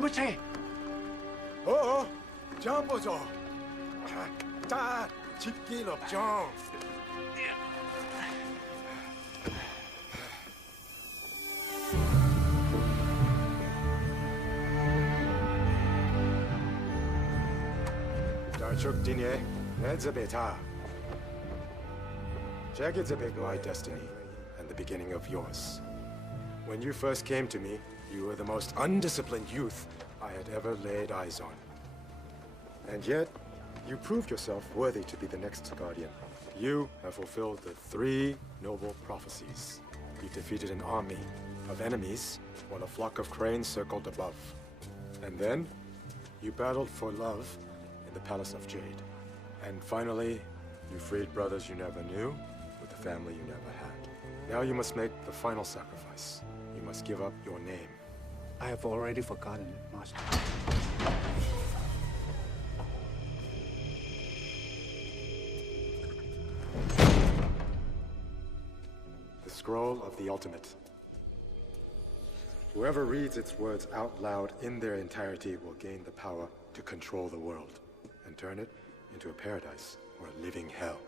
Jambuche! Oh, Jambozo! 자, 집긴 없죠. Darchuk Dinye, Nedzabeta. Jagged's my destiny, and the beginning of yours. When you first came to me, you were the most undisciplined youth I had ever laid eyes on. And yet, you proved yourself worthy to be the next Guardian. You have fulfilled the 3 noble prophecies. You defeated an army of enemies while a flock of cranes circled above. And then, you battled for love in the Palace of Jade. And finally, you freed brothers you never knew with a family you never had. Now you must make the final sacrifice. You must give up your name. I have already forgotten it, Master. The Scroll of the Ultimate. Whoever reads its words out loud in their entirety will gain the power to control the world and turn it into a paradise or a living hell.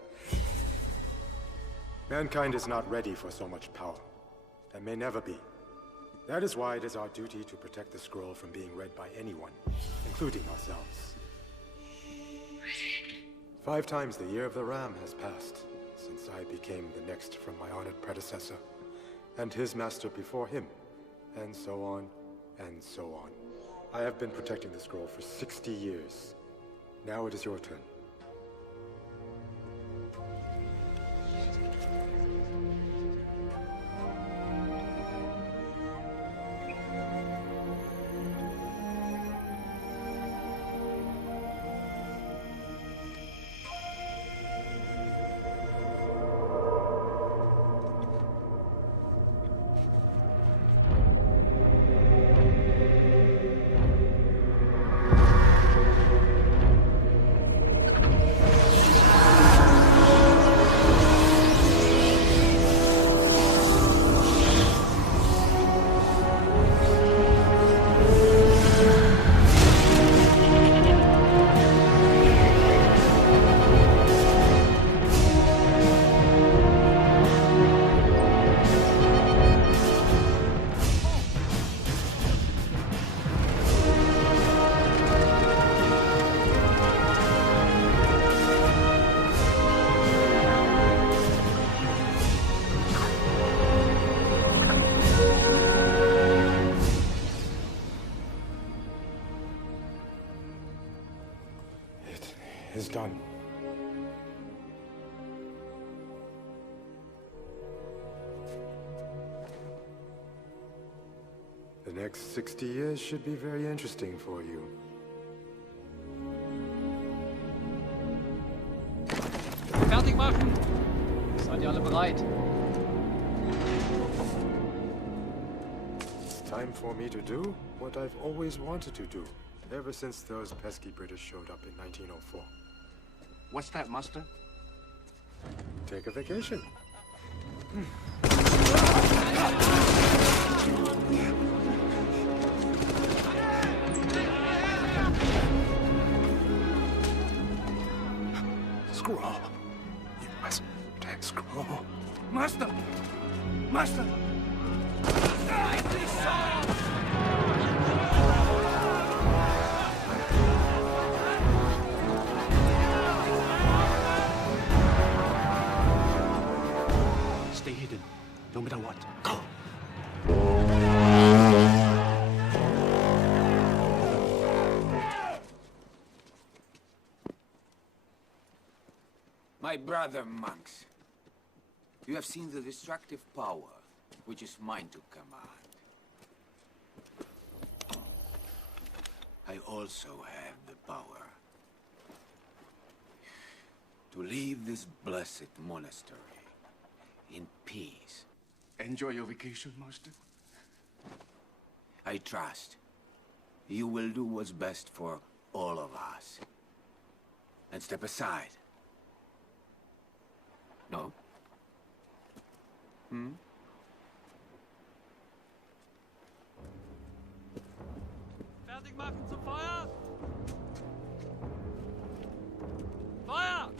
Mankind is not ready for so much power, and may never be. That is why it is our duty to protect the scroll from being read by anyone, including ourselves. 5 times the year of the Ram has passed since I became the next from my honored predecessor, and his master before him, and so on, and so on. I have been protecting the scroll for 60 years. Now it is your turn. Is done. The next 60 years should be very interesting for you. Fertig machen! Seid ihr alle bereit? It's time for me to do what I've always wanted to do, ever since those pesky British showed up in 1904. What's that, Master? Take a vacation. Scroll. You must take scroll. Master! Master! Stay hidden, no matter what. Go! My brother monks, you have seen the destructive power which is mine to command. I also have the power to leave this blessed monastery in peace. Enjoy your vacation, Master. I trust you will do what's best for all of us. And step aside. No? Fertig machen zum Feuer! Feuer!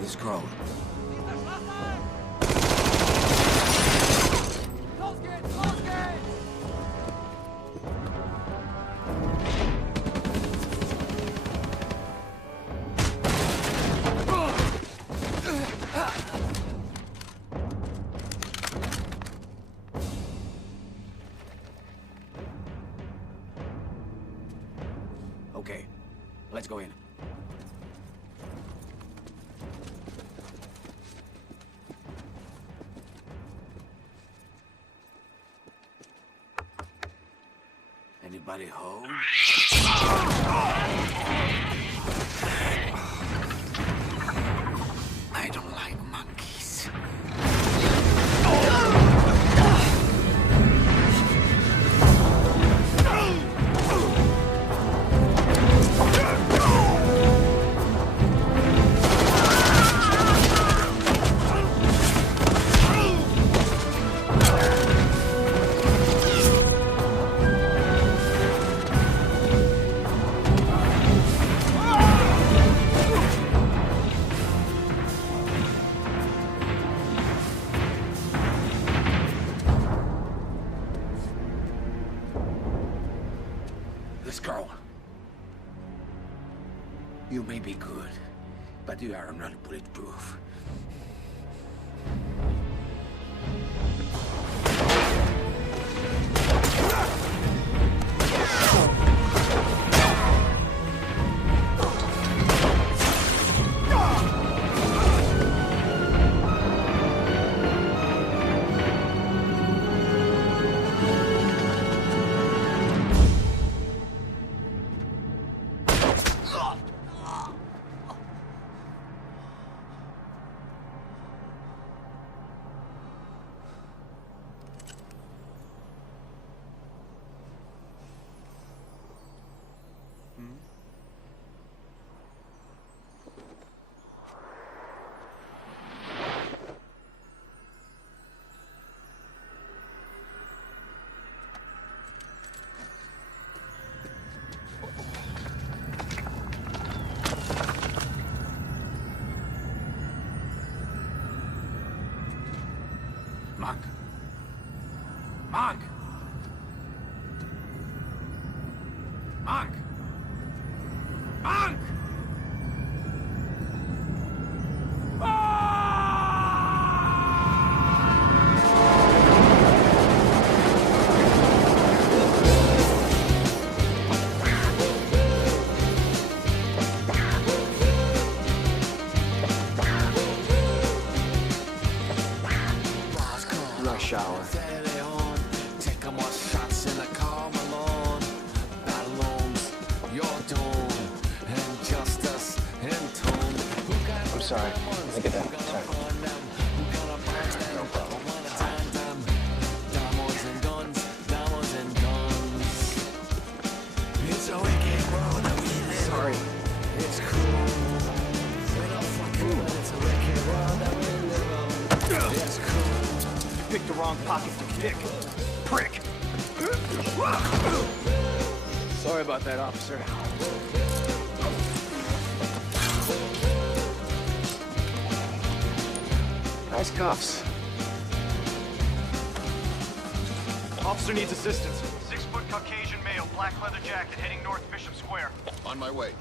The scroll. Los geht's! Los geht's! Okay, let's go in. Anybody home? I don't like monkeys. This girl. You may be good, but you are not bulletproof. Monk. Monk! Monk! Monk! Rush hour. I'm sorry. Look at that. Sorry. No problem. Sorry. It's cool. It's cool. You picked the wrong pocket to pick. Prick. Sorry about that, officer. Nice cuffs. Officer needs assistance. 6-foot Caucasian male, black leather jacket, heading north Bishop Square. On my way.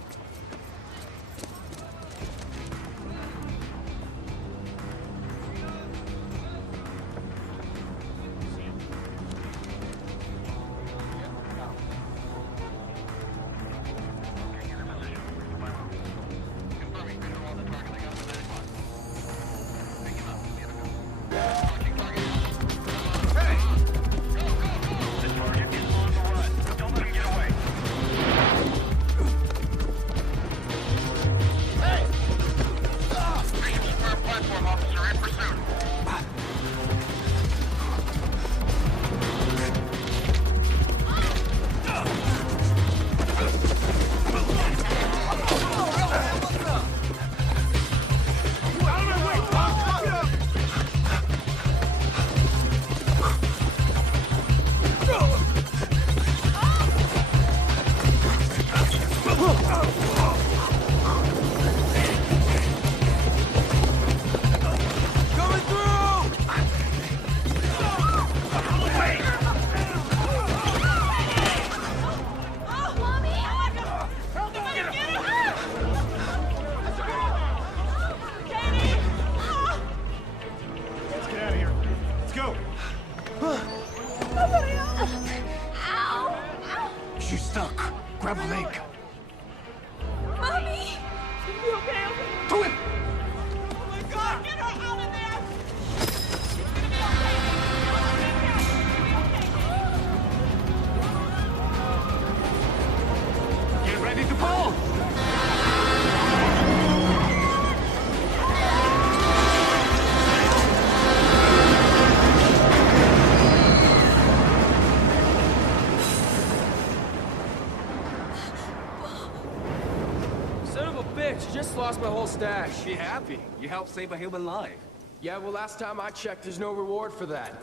whole stash. Be happy. You helped save a human life. Yeah, well, last time I checked, there's no reward for that.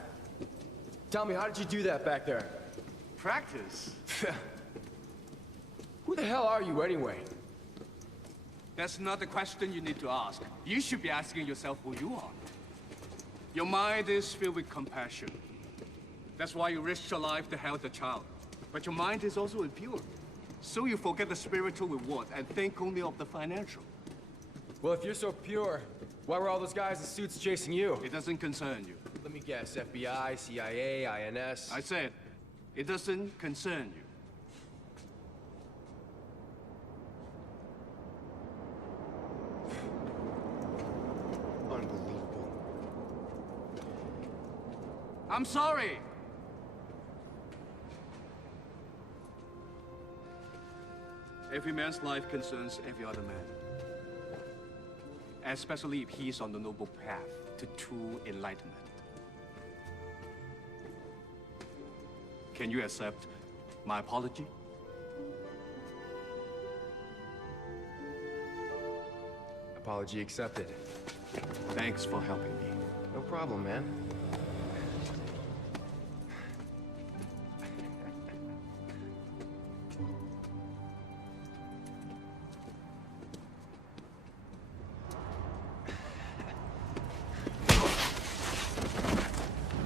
Tell me, how did you do that back there? Practice. Who the hell are you, anyway? That's not the question you need to ask. You should be asking yourself who you are. Your mind is filled with compassion. That's why you risked your life to help the child. But your mind is also impure. So you forget the spiritual reward and think only of the financial. Well, if you're so pure, why were all those guys in suits chasing you? It doesn't concern you. Let me guess, FBI, CIA, INS... I said, it doesn't concern you. Unbelievable. I'm sorry! Every man's life concerns every other man. Especially if he's on the noble path to true enlightenment. Can you accept my apology? Apology accepted. Thanks for helping me. No problem, man.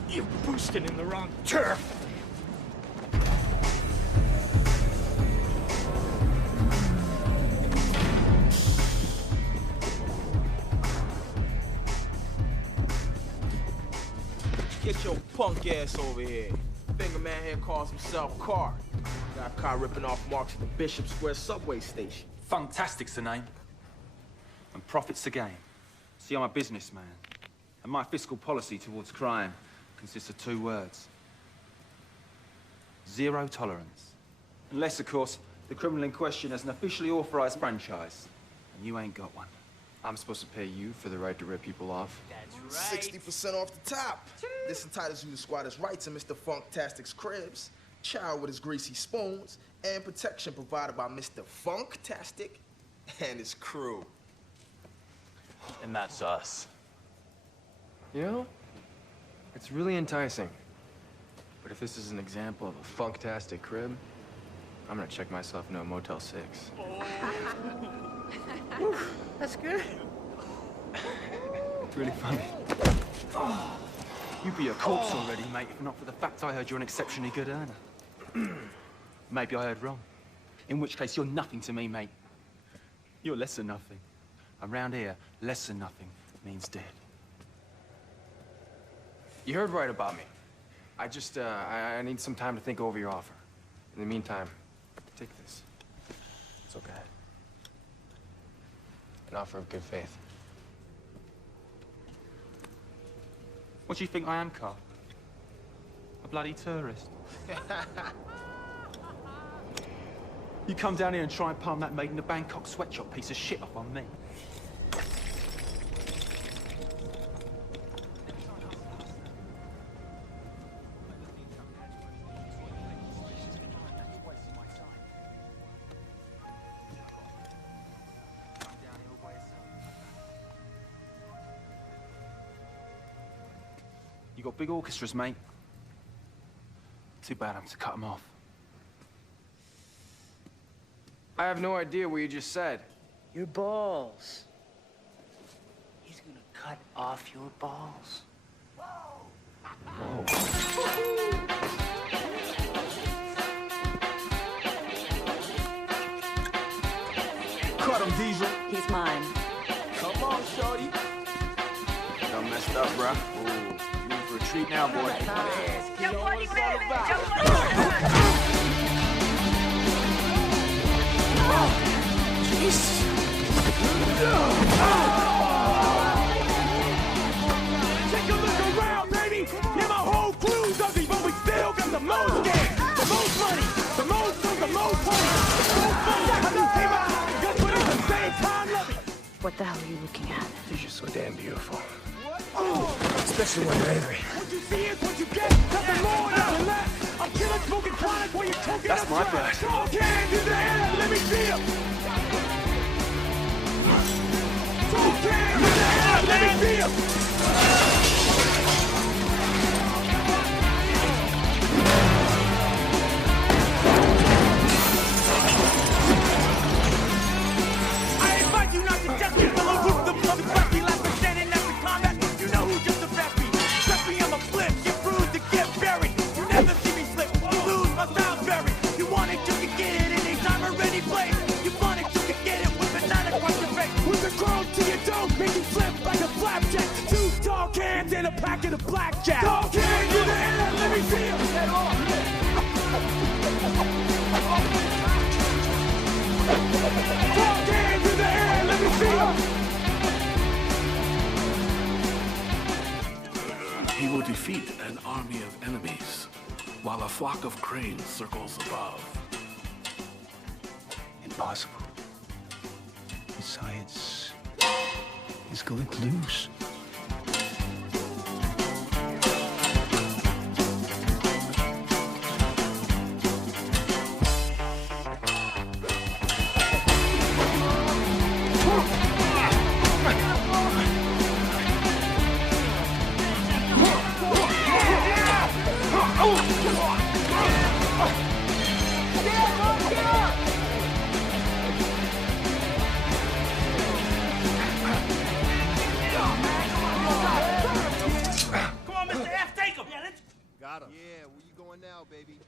You're boosting in the wrong turf! Get your punk ass over here. Fingerman here calls himself Card. Got caught ripping off marks at the Bishop Square subway station. Fantastic's the name. And profit's the game. See, I'm a businessman. And my fiscal policy towards crime consists of 2 words. 0 tolerance. Unless, of course, the criminal in question has an officially authorized franchise. And you ain't got one. I'm supposed to pay you for the right to rip people off? That's right. 60% off the top. This entitles you to squatters' rights in Mr. Funktastic's cribs, child with his greasy spoons, and protection provided by Mr. Funktastic and his crew. And that's us. You know, it's really enticing. But if this is an example of a funktastic crib, I'm gonna check myself into a Motel 6. That's good. It's really funny. You'd be a corpse already, mate, if not for the fact I heard you're an exceptionally good earner. Maybe I heard wrong. In which case, you're nothing to me, mate. You're less than nothing. Around here, less than nothing means dead. You heard right about me. I just, I need some time to think over your offer. In the meantime, take this. It's okay. An offer of good faith. What do you think I am, Carl? A bloody tourist? You come down here and try and palm that maid in the Bangkok sweatshop piece of shit off on me. You got big orchestras, mate. Too bad I'm to cut them off. I have no idea what you just said. Your balls. He's gonna cut off your balls. Cut him, Diesel. He's mine. Come on, shorty. Done messed up, bruh. Ooh, you in for a treat now, boy. You know what it's all about. Jesus. Take a look around, baby! Yeah, my whole crew's ugly, but we still got the most game, the most money, the most fun, the most party, the most fun that came out, just put at the same time loving. What the hell are you looking at? You're just so damn beautiful. Especially when you're angry. What you see is what you get, nothing more, nothing less. I'm killing, smoking chronic while you're choking. That's my bad. Okay, do the air, let me see you. see him! I invite you not to just get below roof the bloody crappy like we're standing after combat. You know who just affects me. Trust me, I'm a flip. Get bruised to get buried. You never see me slip. You lose my style buried. You want it, you can get it anytime or any place. You want it, you can get it with banana across your face. With a crown to your dome, make you flip like a flapjack. 2 tall cans and a packet of blackjack. Tall cans in the air, let me see 'em. Tall cans in the air, let me see 'em. He will defeat an army of enemies, while a flock of cranes circles above. Impossible. The science is going loose. Got him. Yeah, where you going now, baby?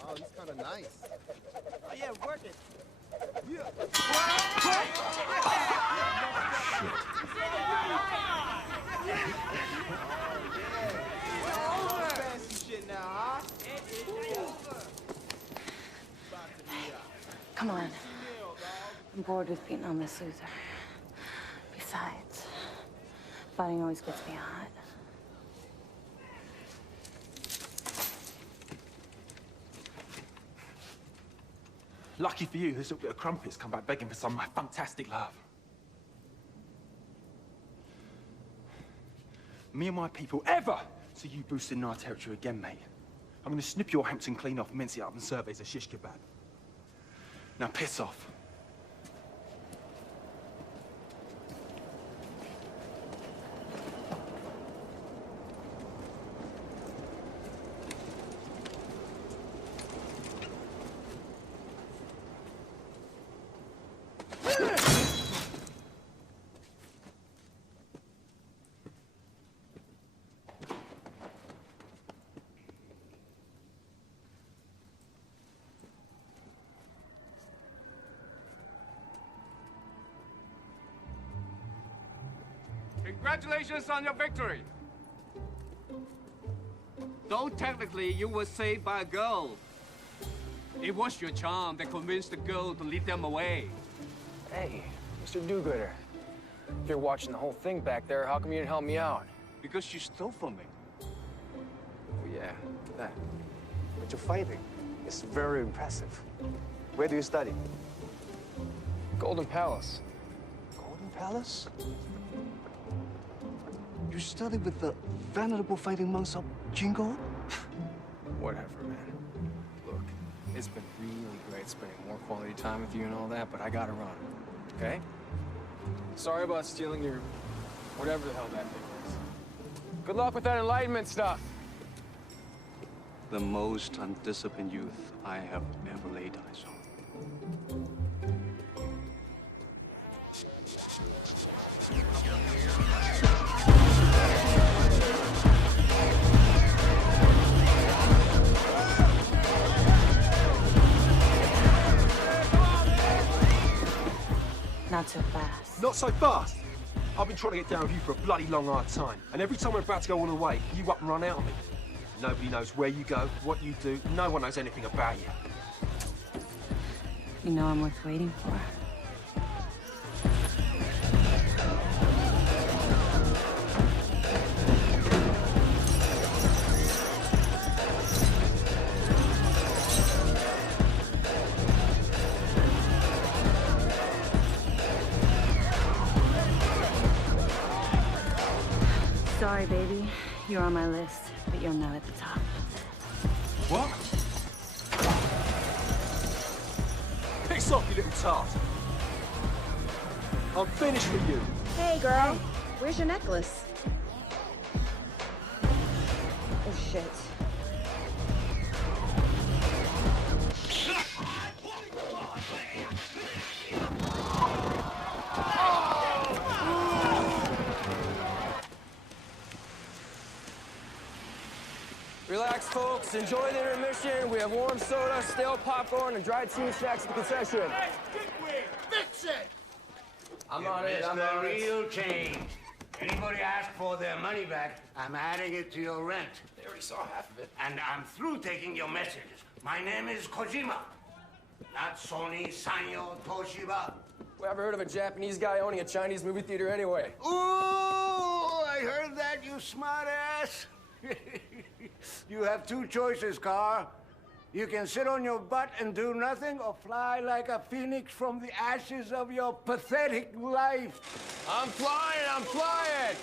Oh, he's kind of nice. Oh, yeah, work it. Yeah. Fancy shit now, huh? Come on. I'm bored with beating on this loser. Besides, fighting always gets me hot. Lucky for you, this little bit of crumpet's come back begging for some of my fantastic love. Me and my people ever see you boosting our territory again, mate. I'm gonna snip your Hampton clean off, mince it up, and serve it as a shish kebab. Now piss off. Congratulations on your victory. Though technically you were saved by a girl. It was your charm that convinced the girl to lead them away. Hey, Mr. Do-Gooder. If you're watching the whole thing back there, how come you didn't help me out? Because you stole from me. Oh, yeah, that. But your fighting is very impressive. Where do you study? Golden Palace. Golden Palace? You study with the venerable fighting monks of Jingo? Whatever, man. Look, it's been really great spending more quality time with you and all that, but I gotta run, okay? Sorry about stealing your... whatever the hell that thing was. Good luck with that Enlightenment stuff. The most undisciplined youth I have ever laid eyes on. Not so fast. Not so fast? I've been trying to get down with you for a bloody long hard time. And every time we're about to go all the way, you up and run out of me. Nobody knows where you go, what you do. No one knows anything about you. You know I'm worth waiting for. Sorry, baby. You're on my list, but you're not at the top. What? Piss off, you little tart. I'm finished with you. Hey, girl. Where's your necklace? Oh, shit. Relax, folks. Enjoy the intermission. We have warm soda, stale popcorn, and dried seaweed snacks at the concession. Fix it! I'm on it. I'm on it. Real change. Anybody ask for their money back, I'm adding it to your rent. They already saw half of it. And I'm through taking your messages. My name is Kojima, not Sony Sanyo Toshiba. We ever heard of a Japanese guy owning a Chinese movie theater anyway? Ooh, I heard that, you smartass. You have two choices, Carl. You can sit on your butt and do nothing, or fly like a phoenix from the ashes of your pathetic life. I'm flying, I'm flying!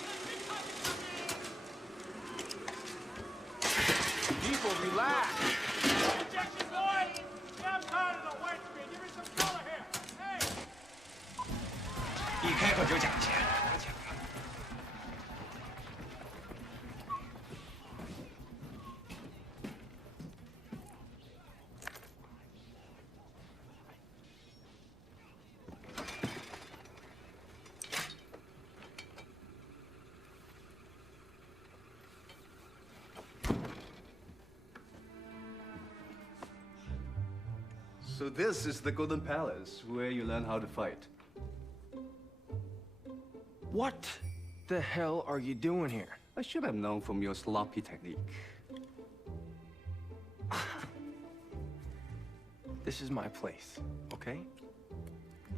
People, relax. Objection, boy! Yeah, I'm tired of the white screen. Give me some color here. Hey! 一开口就讲钱。 So this is the Golden Palace, where you learn how to fight. What the hell are you doing here? I should have known from your sloppy technique. This is my place, okay?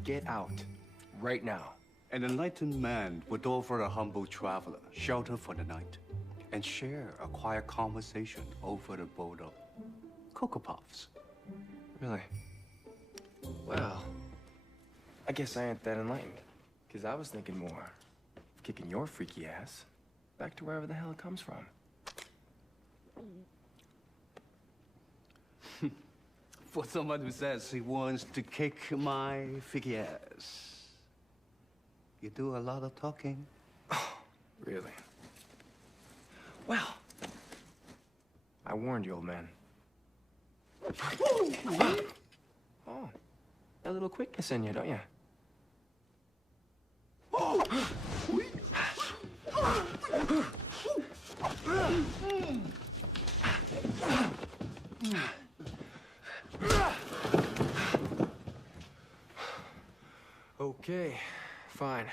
Get out, right now. An enlightened man would offer a humble traveler shelter for the night and share a quiet conversation over a bowl of Cocoa Puffs. Really? Well, I guess I ain't that enlightened. Because I was thinking more of kicking your freaky ass back to wherever the hell it comes from. For someone who says he wants to kick my freaky ass, you do a lot of talking. Oh, really? Well, I warned you, old man. Oh, a little quickness in you, don't you? Okay, fine.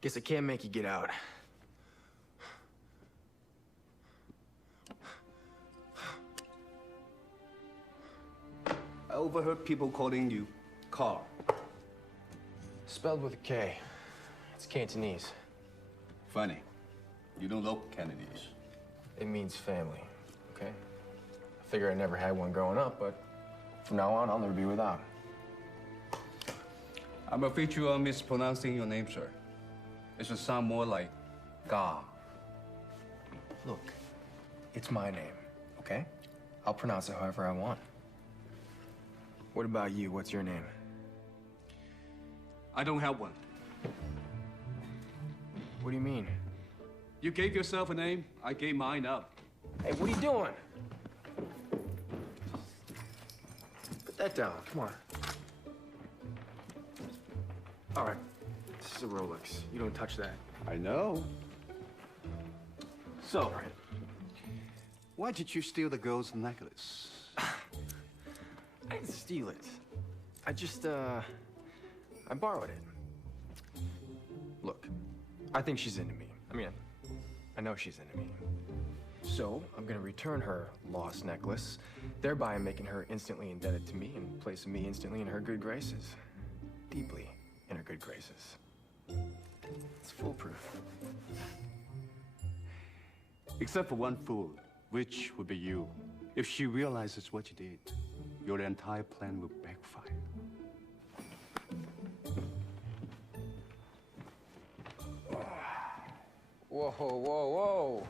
Guess I can't make you get out. I overheard people calling you Carl. Spelled with a K. It's Cantonese. Funny. You don't look Cantonese. It means family, okay? I figure I never had one growing up, but from now on, I'll never be without. I'm afraid you are mispronouncing your name, sir. It should sound more like Ga. Look, it's my name, okay? I'll pronounce it however I want. What about you? What's your name? I don't have one. What do you mean? You gave yourself a name, I gave mine up. Hey, what are you doing? Put that down, come on. All right, this is a Rolex. You don't touch that. I know. So, all right. Why did you steal the girl's necklace? I didn't steal it. I just, I borrowed it. Look, I think she's into me. I mean, I know she's into me. So, I'm gonna return her lost necklace, thereby making her instantly indebted to me and placing me instantly in her good graces. Deeply in her good graces. It's foolproof. Except for one fool, which would be you. If she realizes what you did, your entire plan will backfire. Whoa, whoa, whoa.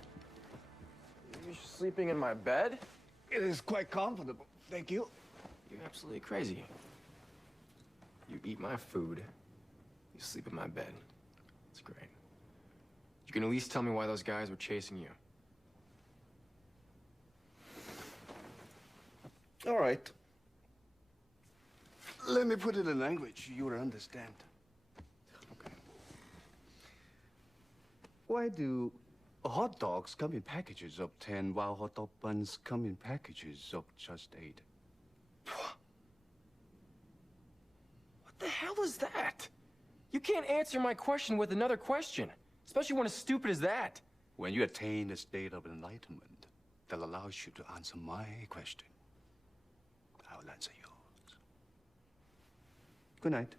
You sleeping in my bed? It is quite comfortable, thank you. You're absolutely crazy. You eat my food, you sleep in my bed. It's great. You can at least tell me why those guys were chasing you. All right. Let me put it in language you will understand. Okay. Why do hot dogs come in packages of 10 while hot dog buns come in packages of just 8? What the hell is that? You can't answer my question with another question, especially one as stupid as that. When you attain a state of enlightenment that allows you to answer my question, I'll answer yours. Good night.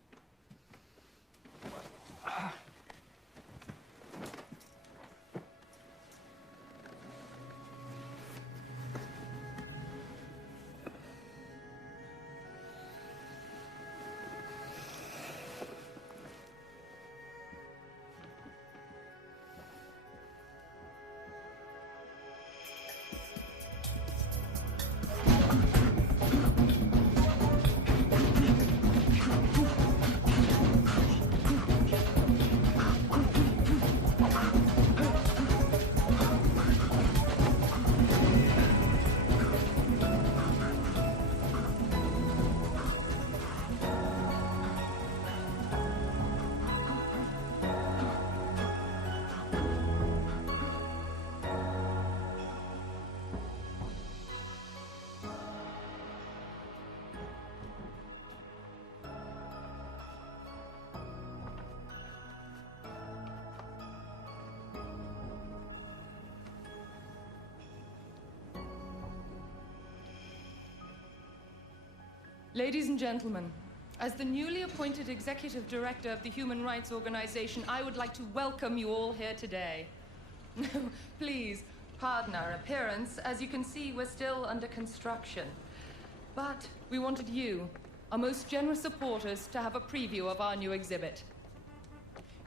Ladies and gentlemen, as the newly appointed Executive Director of the Human Rights Organization, I would like to welcome you all here today. Please, pardon our appearance. As you can see, we're still under construction. But we wanted you, our most generous supporters, to have a preview of our new exhibit.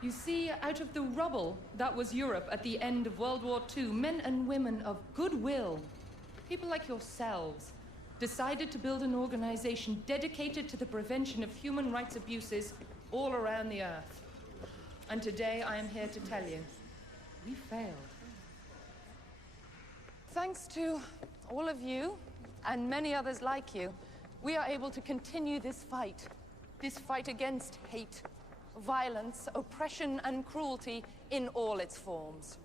You see, out of the rubble that was Europe at the end of World War II, men and women of goodwill, people like yourselves, decided to build an organization dedicated to the prevention of human rights abuses all around the earth. And today I am here to tell you, we failed. Thanks to all of you and many others like you, we are able to continue this fight against hate, violence, oppression, and cruelty in all its forms.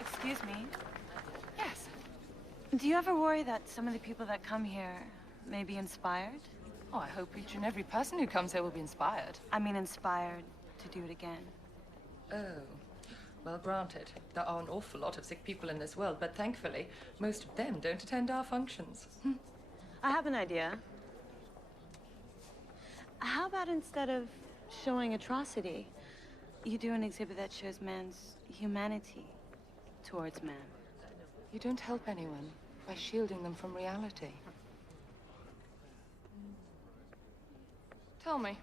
Excuse me. Yes. Do you ever worry that some of the people that come here may be inspired? Oh, I hope each and every person who comes here will be inspired. I mean inspired to do it again. Oh. Well, granted, there are an awful lot of sick people in this world, but thankfully, most of them don't attend our functions. I have an idea. How about instead of showing atrocity, you do an exhibit that shows man's humanity towards man? You don't help anyone by shielding them from reality. Tell me,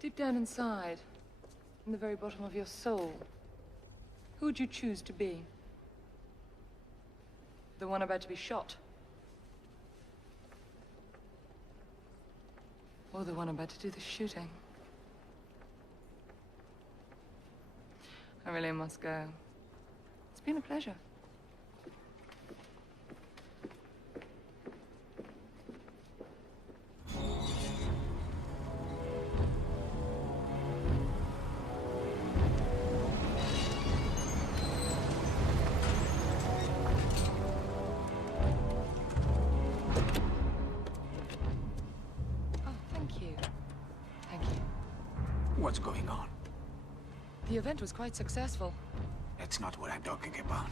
deep down inside, in the very bottom of your soul, who would you choose to be? The one about to be shot? Or the one about to do the shooting? I really must go. It's been a pleasure. What's going on? The event was quite successful. That's not what I'm talking about.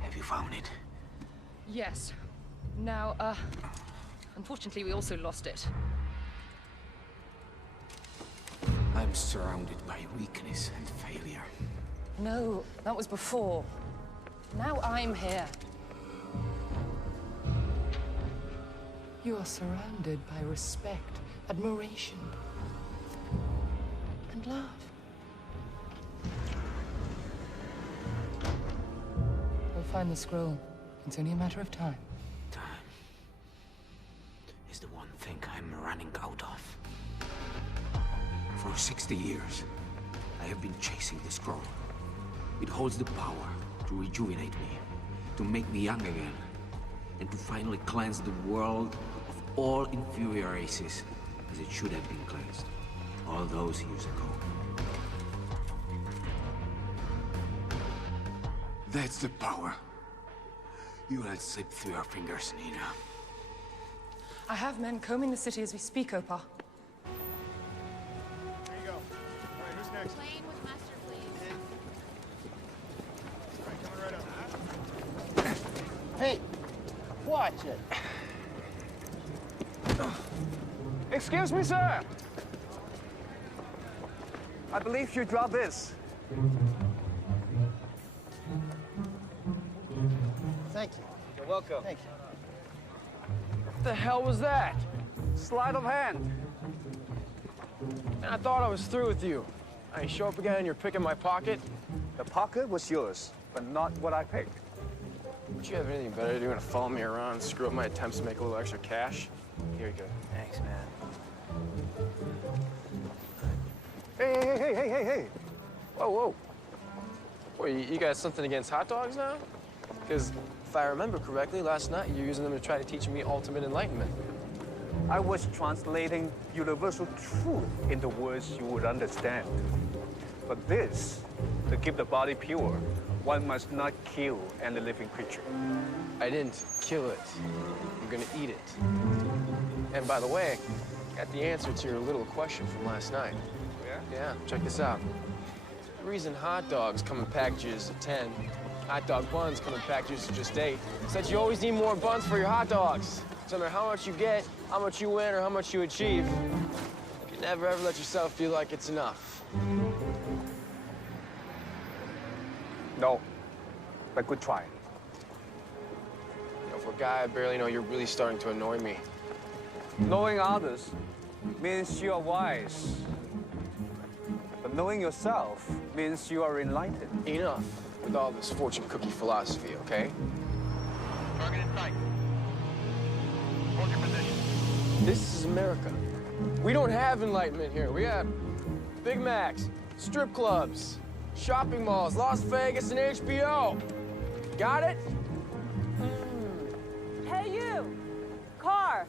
Have you found it? Yes. Now, unfortunately, we also lost it. I'm surrounded by weakness and failure. No, that was before. Now I'm here. You are surrounded by respect, admiration, and love. We'll find the scroll. It's only a matter of time. Time is the one thing I'm running out of. For 60 years, I have been chasing this scroll. It holds the power to rejuvenate me, to make me young again, and to finally cleanse the world of all inferior races as it should have been cleansed all those years ago. That's the power. You let slip through your fingers, Nina. I have men combing the city as we speak, Opa. There you go. All right, who's next? Plane with Master, please. All right, coming right up. Hey, watch it. Excuse me, sir. I believe you dropped this. Thank you. You're welcome. Thank you. What the hell was that? Sleight of hand. And I thought I was through with you. I show up again and you're picking my pocket. The pocket was yours, but not what I picked. Would you have anything better to do than follow me around and screw up my attempts to make a little extra cash? Here you go. Thanks, man. Hey. Whoa, whoa. Wait, you got something against hot dogs now? Because if I remember correctly, last night you were using them to try to teach me ultimate enlightenment. I was translating universal truth into words you would understand. But this, to keep the body pure, one must not kill any living creature. I didn't kill it. I'm gonna eat it. And by the way, got the answer to your little question from last night. Yeah? Yeah, check this out. The reason hot dogs come in packages of 10, hot dog buns come in packages of just 8, is that you always need more buns for your hot dogs. So no matter how much you get, how much you win, or how much you achieve, you never ever let yourself feel like it's enough. No, but good try. You know, for a guy I barely know, you're really starting to annoy me. Knowing others means you are wise. But knowing yourself means you are enlightened. Enough with all this fortune cookie philosophy, okay? Target in sight. Hold your position. This is America. We don't have enlightenment here. We have Big Macs, strip clubs, shopping malls, Las Vegas, and HBO. Got it? Hey, you! Car!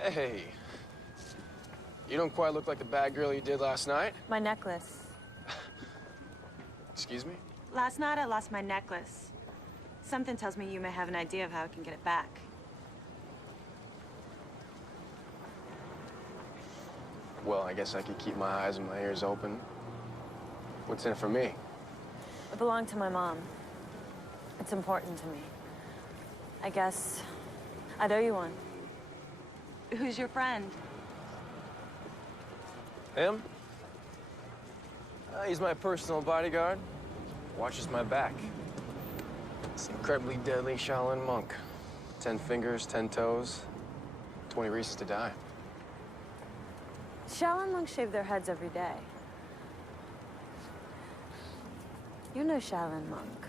Hey. You don't quite look like the bad girl you did last night. My necklace. Excuse me? Last night I lost my necklace. Something tells me you may have an idea of how I can get it back. Well, I guess I could keep my eyes and my ears open. What's in it for me? It belonged to my mom. It's important to me. I guess I'd owe you one. Who's your friend? Him? He's my personal bodyguard. Watches my back. This incredibly deadly Shaolin monk. 10 fingers, 10 toes, 20 reasons to die. Shaolin monks shave their heads every day. You're no Shaolin monk.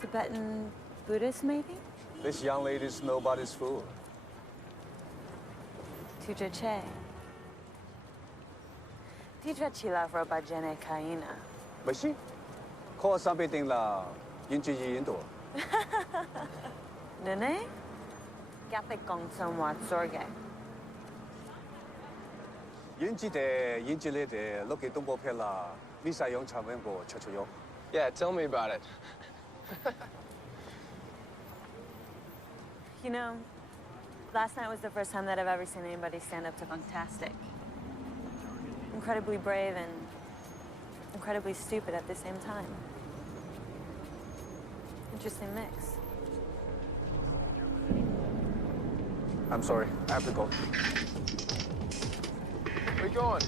Tibetan Buddhist, maybe? This young lady's nobody's fool. Tuja Che. Tija Chila Roba Jene Kaina. But she call something la Yinji Yindo. Nene? Gape Gong Somewhat Sorge. Yinji de Yinji le de look at Dumbo Pella, Misa Yong Chavenbo, Chachoyo. Yeah, tell me about it. You know, last night was the first time that I've ever seen anybody stand up to Funktastic. Incredibly brave and incredibly stupid at the same time. Interesting mix. I'm sorry, I have to go. Where you going?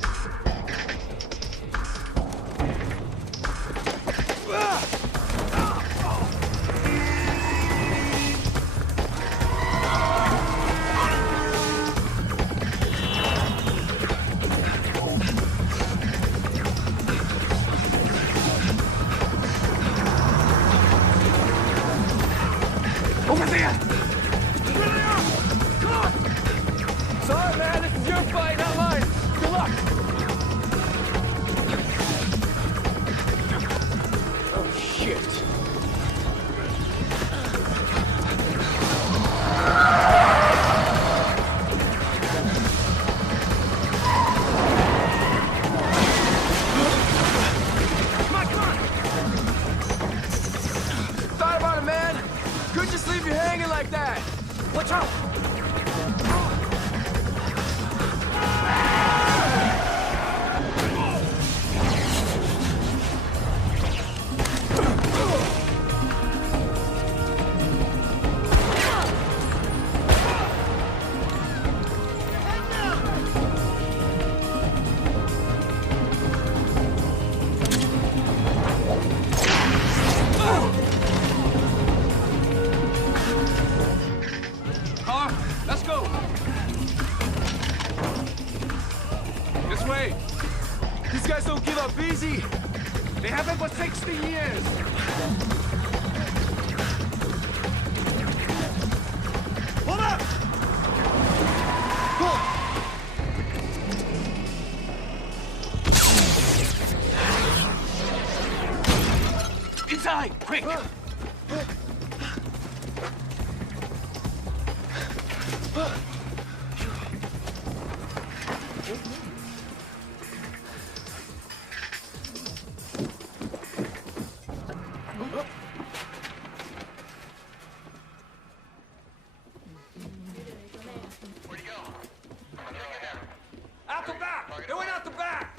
These guys don't give up easy. They haven't for 60 years. Hold up! Inside, quick! Out the back! They went out the back!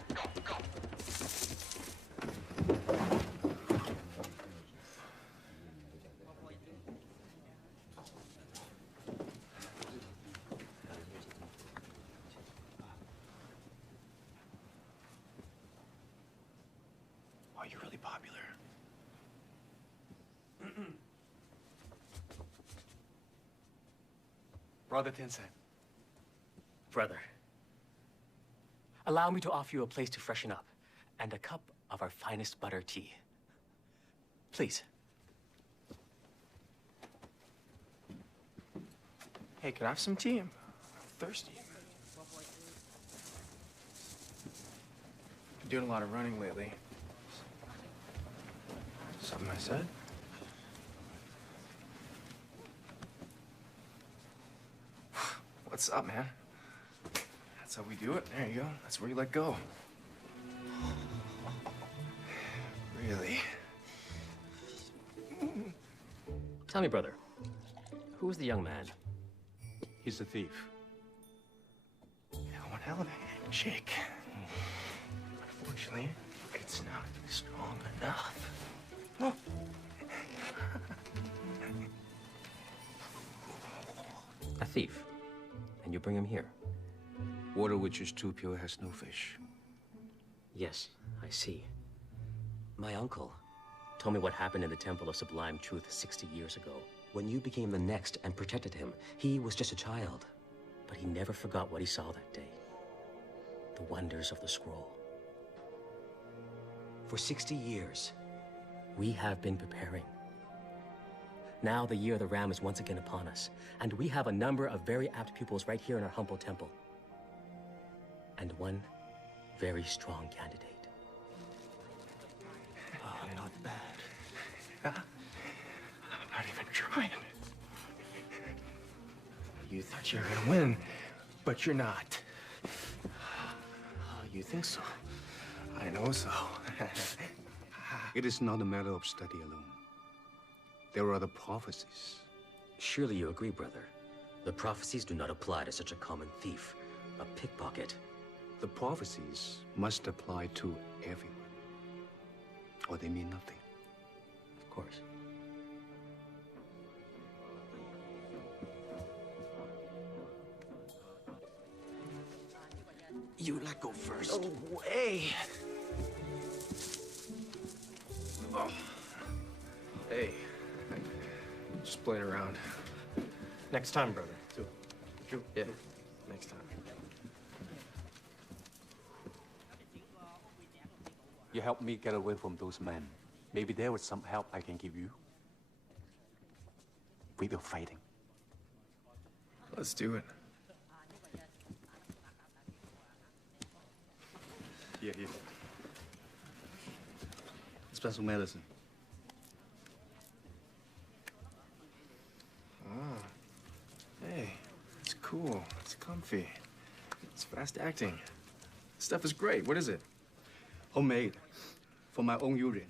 Wow, you're really popular. Brother Tencent. Brother. Allow me to offer you a place to freshen up and a cup of our finest butter tea. Please. Hey, can I have some tea? I'm thirsty. Been doing a lot of running lately. Something I said? What's up, man? That's how we do it. There you go. That's where you let go. Really? Tell me, brother, who's the young man? He's a thief. Yeah, one hell of a handshake. Unfortunately, it's not strong enough. Oh. A thief. And you bring him here. Water which is too pure has no fish. Yes, I see. My uncle told me what happened in the Temple of Sublime Truth 60 years ago. When you became the next and protected him, he was just a child. But he never forgot what he saw that day. The wonders of the scroll. For 60 years, we have been preparing. Now the year of the Ram is once again upon us, and we have a number of very apt pupils right here in our humble temple. And one very strong candidate. Oh, not bad. Huh? I'm not even trying. You thought you were gonna win, but you're not. You think so? I know so. It is not a matter of study alone. There are the prophecies. Surely you agree, brother. The prophecies do not apply to such a common thief, a pickpocket. The prophecies must apply to everyone, or they mean nothing. Of course. You let go first. No way. Oh. Hey. Just playing around. Next time, brother. True. Yeah. Next time. You helped me get away from those men. Maybe there was some help I can give you. We were fighting. Let's do it. Here. Special medicine. Oh. Hey, it's cool. It's comfy. It's fast acting. This stuff is great. What is it? Homemade. For my own urine.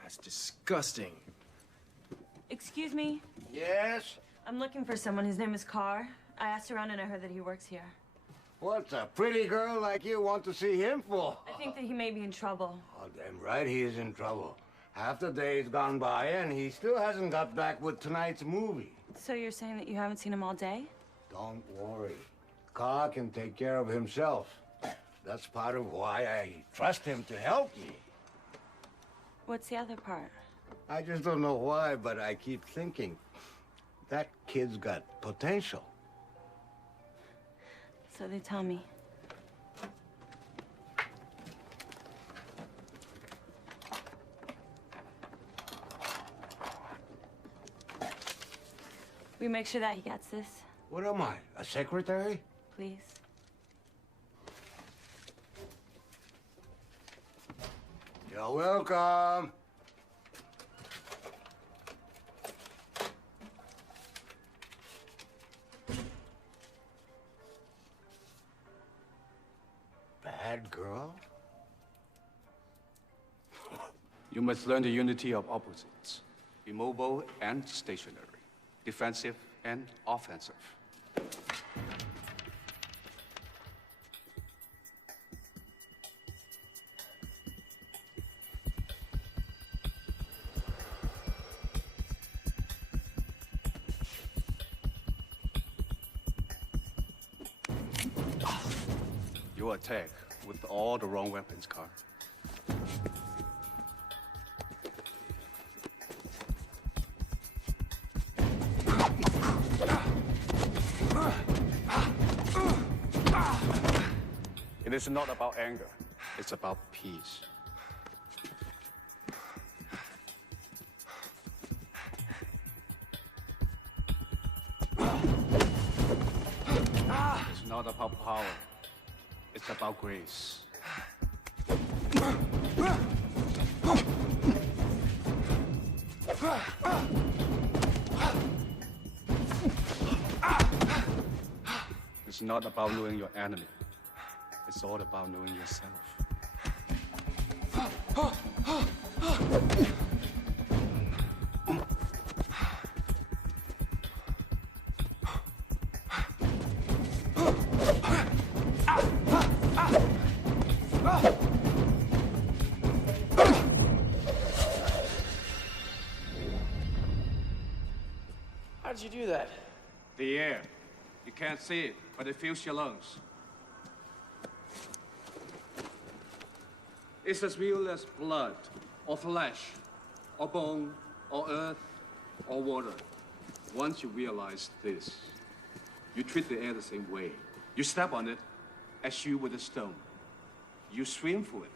That's disgusting. Excuse me? Yes? I'm looking for someone. His name is Carr. I asked around and I heard that he works here. What's a pretty girl like you want to see him for? I think that he may be in trouble. Oh, damn right he is in trouble. Half the day's gone by and he still hasn't got back with tonight's movie. So you're saying that you haven't seen him all day? Don't worry. Carr can take care of himself. That's part of why I trust him to help me. What's the other part? I just don't know why, but I keep thinking that kid's got potential. So they tell me. We make sure that he gets this, What am I, a secretary? please. You're welcome. Bad girl? You must learn the unity of opposites. Immobile and stationary. Defensive and offensive. You attack with all the wrong weapons, Carl. It is not about anger. It's about peace. It's not about power. It's about grace. It's not about knowing your enemy. It's all about knowing yourself. How did you do that? The air. You can't see it, but it fills your lungs. It's as real as blood, or flesh, or bone, or earth, or water. Once you realize this, you treat the air the same way. You step on it as you would a stone. You swim through it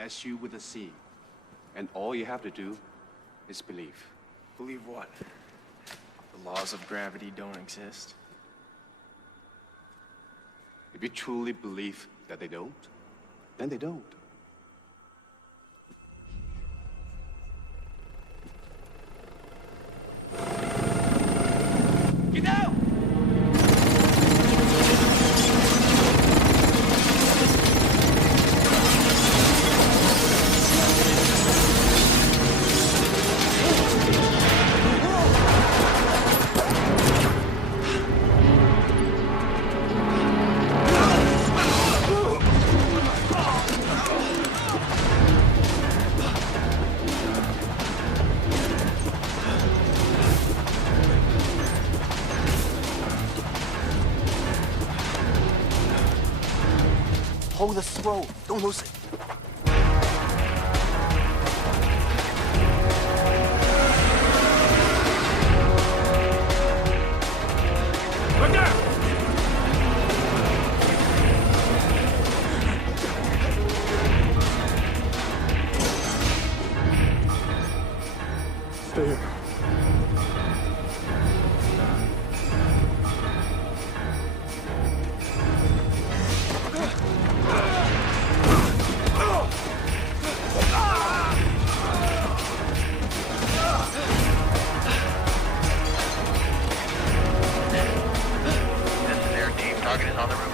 as you would the sea. And all you have to do is believe. Believe what? The laws of gravity don't exist? If you truly believe that they don't, then they don't. Get down! Hold the scroll. Don't lose it. Look out! Stay here. Target is on the roof.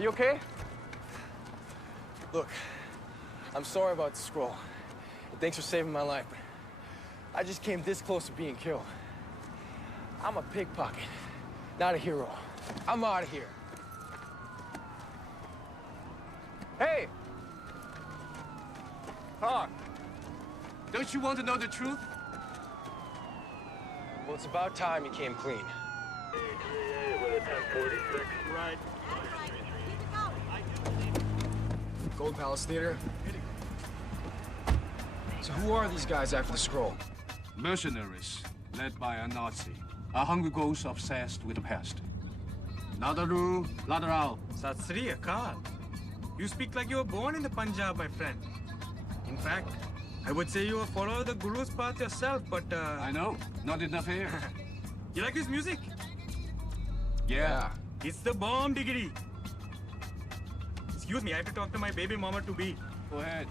Are you okay? Look, I'm sorry about the scroll. And thanks for saving my life. I just came this close to being killed. I'm a pickpocket, not a hero. I'm out of here. Hey! Hawk, don't you want to know the truth? Well, it's about time you came clean. Right. Gold Palace Theater. So who are these guys after the scroll? Mercenaries, led by a Nazi. A hungry ghost obsessed with the past. Nadaru, Lateral. Sat Sri Akal. You speak like you were born in the Punjab, my friend. In fact, I would say you a follower of the Guru's path yourself, but I know, not enough here. You like his music? Yeah. It's the bomb diggity. Excuse me, I have to talk to my baby mama to be. Go ahead.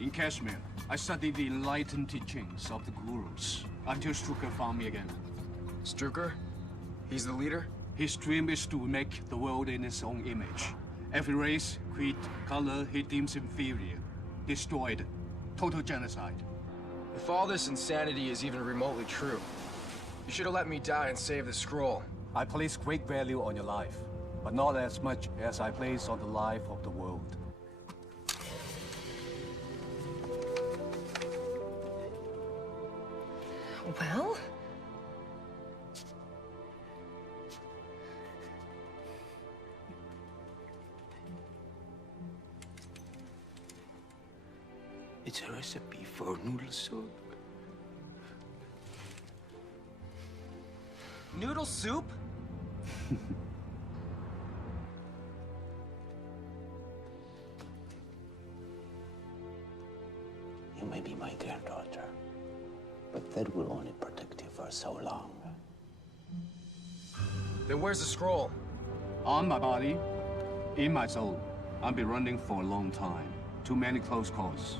In Kashmir, I studied the enlightened teachings of the Gurus until Strucker found me again. Strucker? He's the leader? His dream is to make the world in his own image. Every race, creed, color he deems inferior. Destroyed. Total genocide. If all this insanity is even remotely true, you should have let me die and save the scroll. I place great value on your life, but not as much as I place on the life of the world. Well? It's a recipe for noodle soup. Noodle soup? You may be my granddaughter, but that will only protect you for so long. Then where's the scroll? On my body, in my soul. I've been running for a long time. Too many close calls.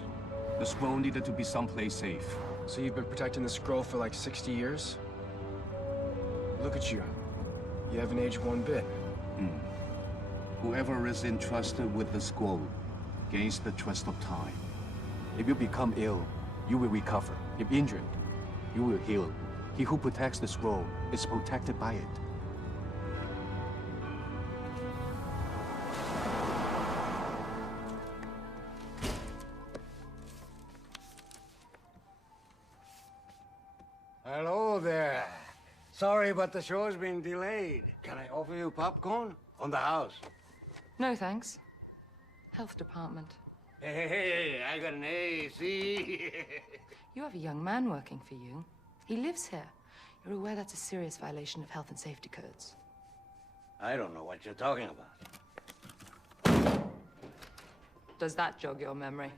The scroll needed to be someplace safe. So you've been protecting the scroll for like 60 years? Look at you. You haven't aged one bit. Whoever is entrusted with the scroll gains the trust of time. If you become ill, you will recover. If injured, you will heal. He who protects the scroll is protected by it. Hello there. Sorry, but the show's been delayed. Can I offer you popcorn? On the house. No, thanks. Health department. Hey, I got an AC. You have a young man working for you. He lives here. You're aware that's a serious violation of health and safety codes. I don't know what you're talking about. Does that jog your memory?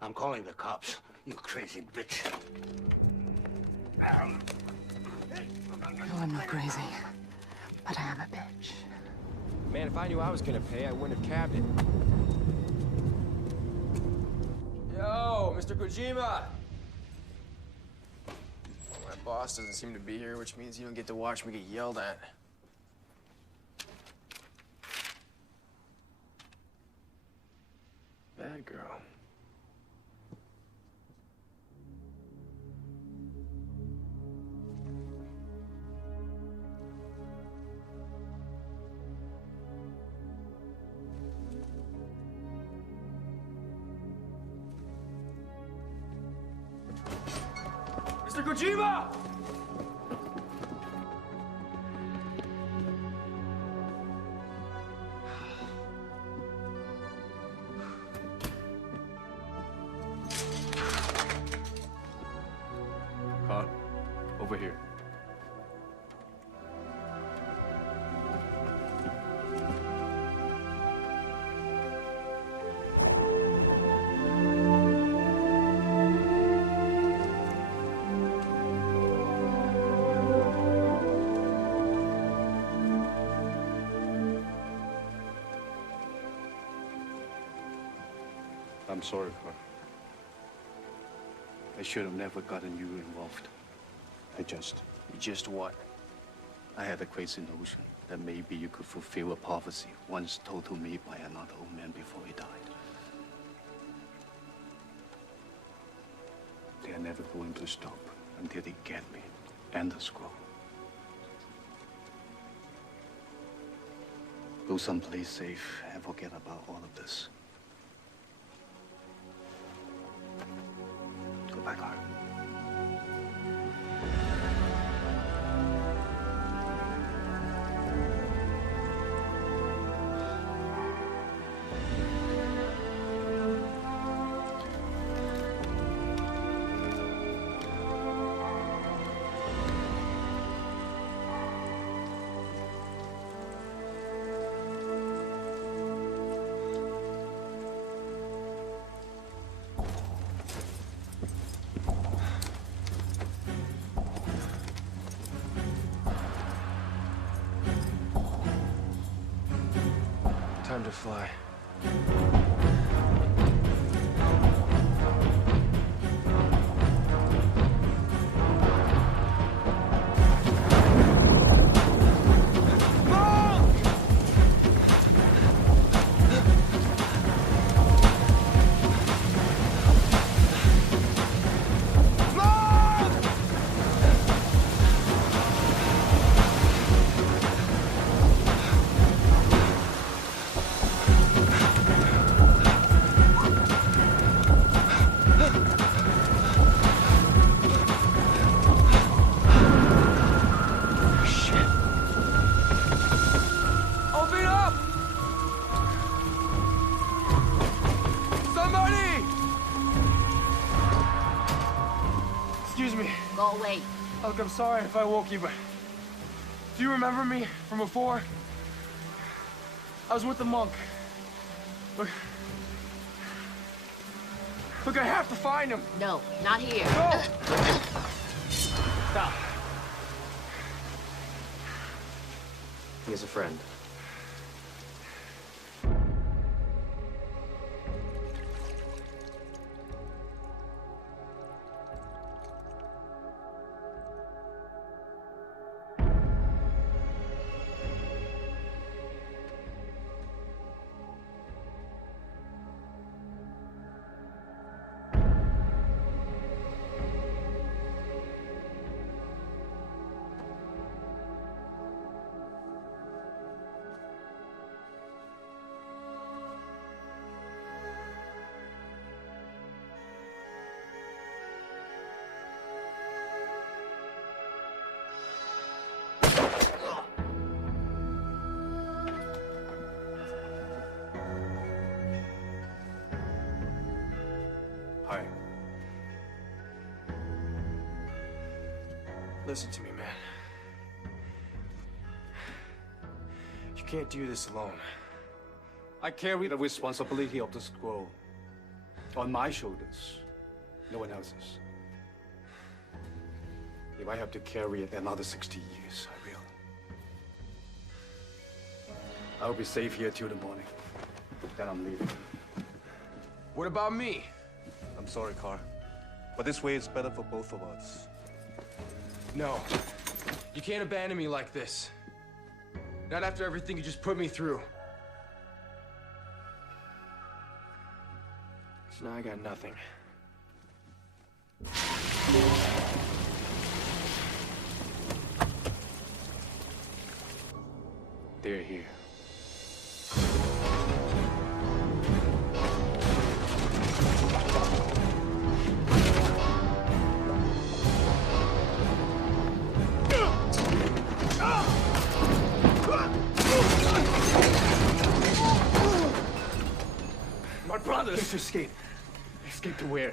I'm calling the cops, you crazy bitch. No, I'm not crazy. But I am a bitch. Man, if I knew I was gonna pay, I wouldn't have cabbed it. Yo, Mr. Kojima! My boss doesn't seem to be here, which means you don't get to watch me get yelled at. Bad girl. Mr. Kojima! Car, over here. I'm sorry, Carl. I should have never gotten you involved. I just... You just what? I had a crazy notion that maybe you could fulfill a prophecy once told to me by another old man before he died. They are never going to stop until they get me and the scroll. Go someplace safe and forget about all of this. Go back home. Time to fly. Go away. Look, I'm sorry if I woke you, but do you remember me from before? I was with the monk. Look, I have to find him. No, not here. No! Stop. He has a friend. Hi. Listen to me, man. You can't do this alone. I carry the responsibility of the scroll on my shoulders. No one else's. If I have to carry it another 60 years, I will. I'll be safe here till the morning. Then I'm leaving. What about me? I'm sorry, Carl. But this way is better for both of us. No. You can't abandon me like this. Not after everything you just put me through. So now I got nothing. They're here. My brother! Let's escape. Escape to where?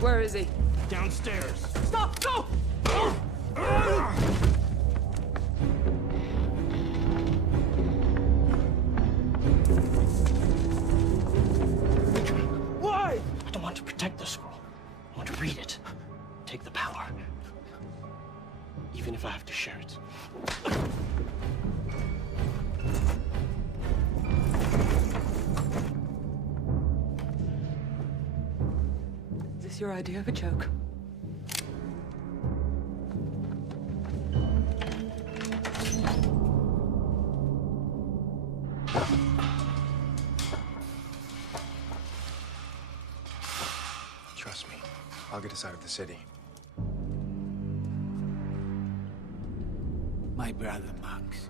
Where is he? Downstairs. Stop! Go! Why? I don't want to protect the scroll. I want to read it. Take the power. Even if I have to share it. Is this your idea of a joke? I'll get us out of the city. My brother, Max.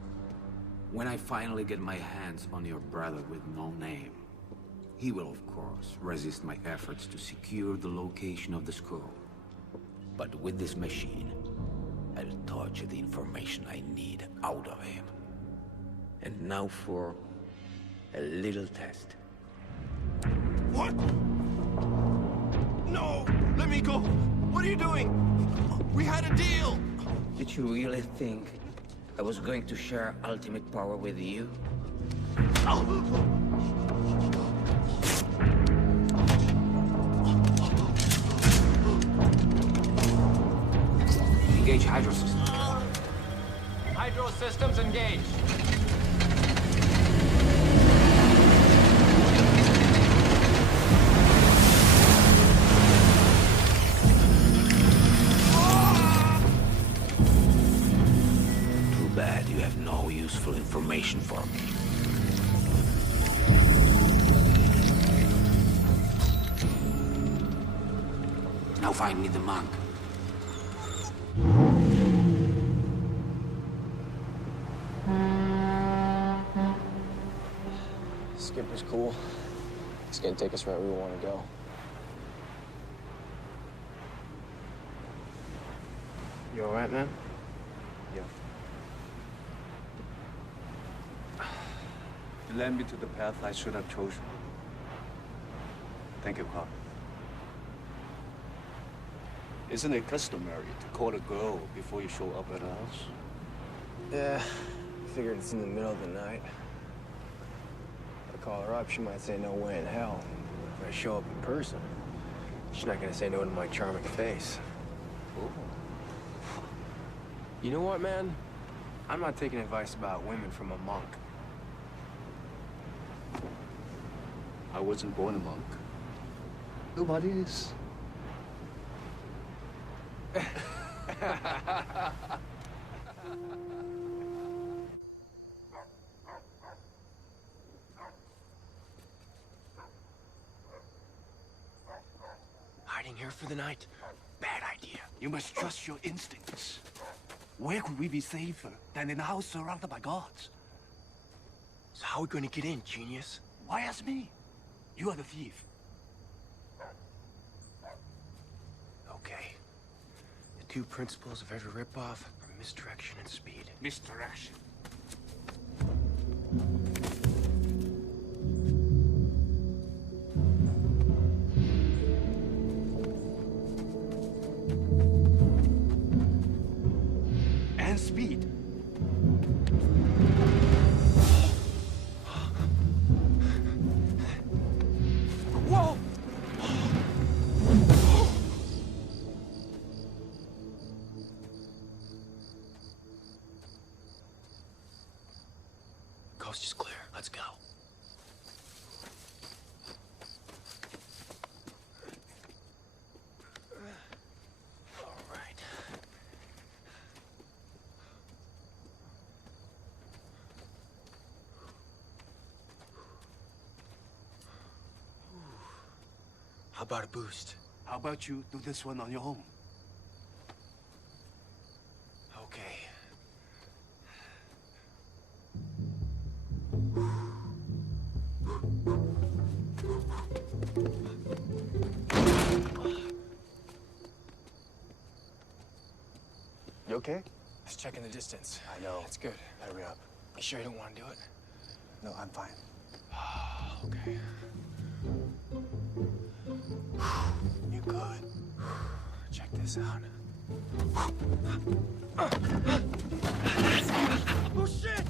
When I finally get my hands on your brother with no name, he will, of course, resist my efforts to secure the location of the scroll. But with this machine, I'll torture the information I need out of him. And now for a little test. What? No! Let me go! What are you doing? We had a deal! Did you really think I was going to share ultimate power with you? Engage hydro systems. Hydro systems engaged. Too bad you have no useful information for me. Now find me the monk. Skipper's cool. He's gonna take us wherever we want to go. You all right, man? Yeah. You led me to the path I should have chosen. Thank you, Carl. Isn't it customary to call a girl before you show up at her house? Yeah, figured it's in the middle of the night. If I call her up, she might say no way in hell. If I show up in person, she's not gonna say no to my charming face. Oh. You know what, man? I'm not taking advice about women from a monk. I wasn't born a monk. Nobody is. Hiding here for the night? Bad idea. You must trust your instincts. Where could we be safer than in a house surrounded by guards? So how are we gonna get in, genius? Why ask me? You are the thief. Okay. The two principles of every ripoff are misdirection and speed. Misdirection. And speed. Whoa! Coast is clear. Let's go. All right. How about a boost? How about you do this one on your own? Okay. You okay? Let's check in the distance. I know. That's good. Hurry up. You sure you don't want to do it? No, I'm fine. Okay. You good? Check this out. Oh, shit!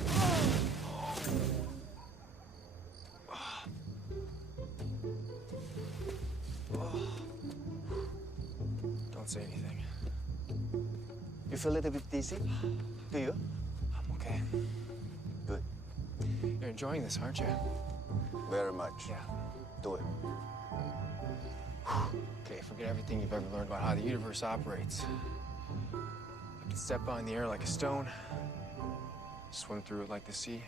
Don't say anything. You feel a little bit dizzy? Do you? I'm okay. Good. You're enjoying this, aren't you? Very much. Yeah. Do it. Okay, forget everything you've ever learned about how the universe operates. I can step on the air like a stone, swim through it like the sea.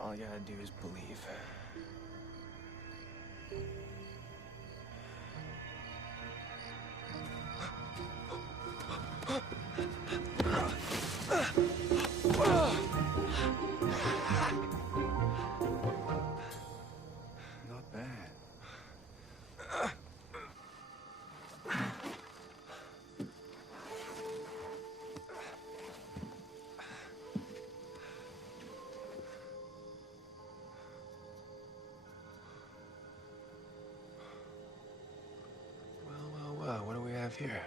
All I gotta do is believe. Not bad. Well, what do we have here?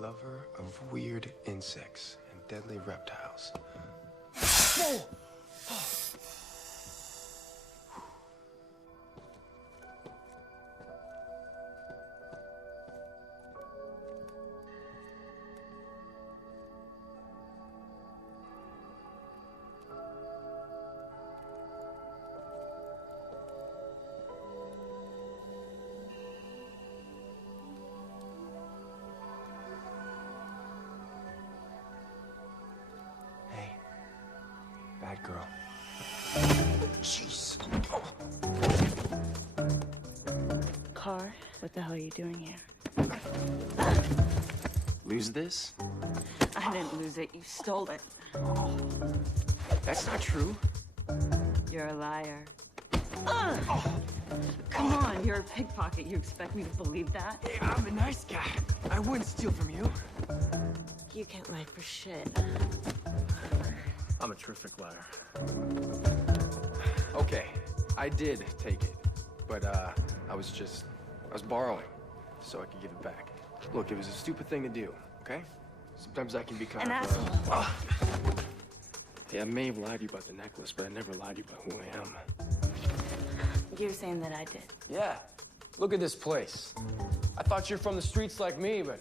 Lover of weird insects and deadly reptiles. Whoa! Bad girl. Jeez. Oh. Car, what the hell are you doing here? Lose this? I didn't lose it. You stole it. That's not true. You're a liar. Come on, you're a pickpocket. You expect me to believe that? Hey, I'm a nice guy. I wouldn't steal from you. You can't lie for shit. I'm a terrific liar. Okay, I did take it, but I was borrowing so I could give it back. Look, it was a stupid thing to do, okay? Sometimes I can be kind An of asshole. Yeah, I may have lied to you about the necklace, but I never lied to you about who I am. You're saying that I did. Yeah, look at this place. I thought you're from the streets like me, but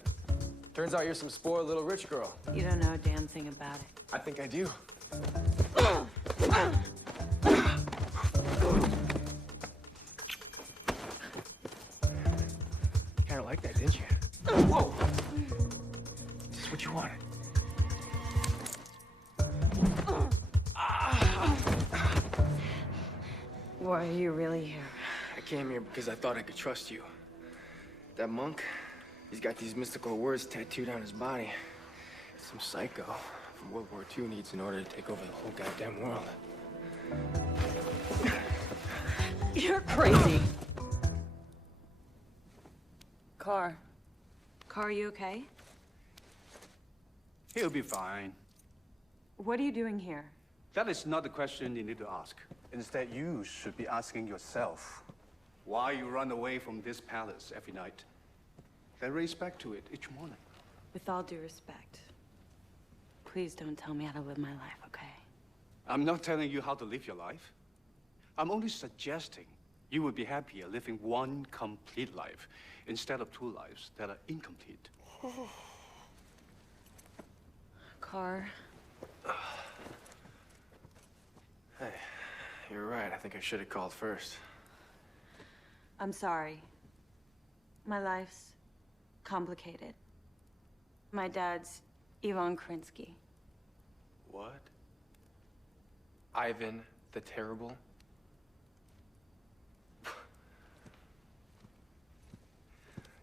turns out you're some spoiled little rich girl. You don't know a damn thing about it. I think I do. Kind of like that, didn't you? Whoa! This is what you wanted. Why are you really here? I came here because I thought I could trust you. That monk, he's got these mystical words tattooed on his body. Some psycho from World War II needs in order to take over the whole goddamn world. You're crazy. Car, are you okay? He'll be fine. What are you doing here? That is not the question you need to ask. Instead, you should be asking yourself, Why you run away from this palace every night, then race back to it each morning. With all due respect, please don't tell me how to live my life, okay? I'm not telling you how to live your life. I'm only suggesting you would be happier living one complete life instead of two lives that are incomplete. Car. Hey, you're right. I think I should have called first. I'm sorry. My life's complicated. My dad's Ivan Krinsky. What? Ivan the Terrible?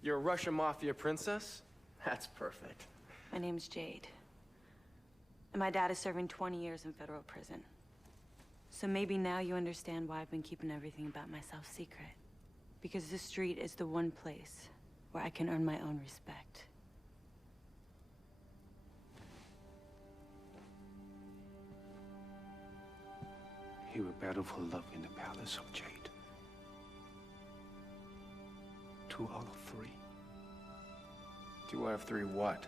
You're a Russian mafia princess? That's perfect. My name's Jade. And my dad is serving 20 years in federal prison. So maybe now you understand why I've been keeping everything about myself secret. Because the street is the one place where I can earn my own respect. He will battle for love in the palace of Jade. 2 out of 3. 2 out of 3 what?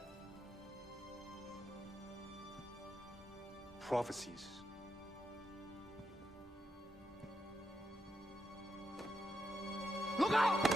Prophecies. Look out!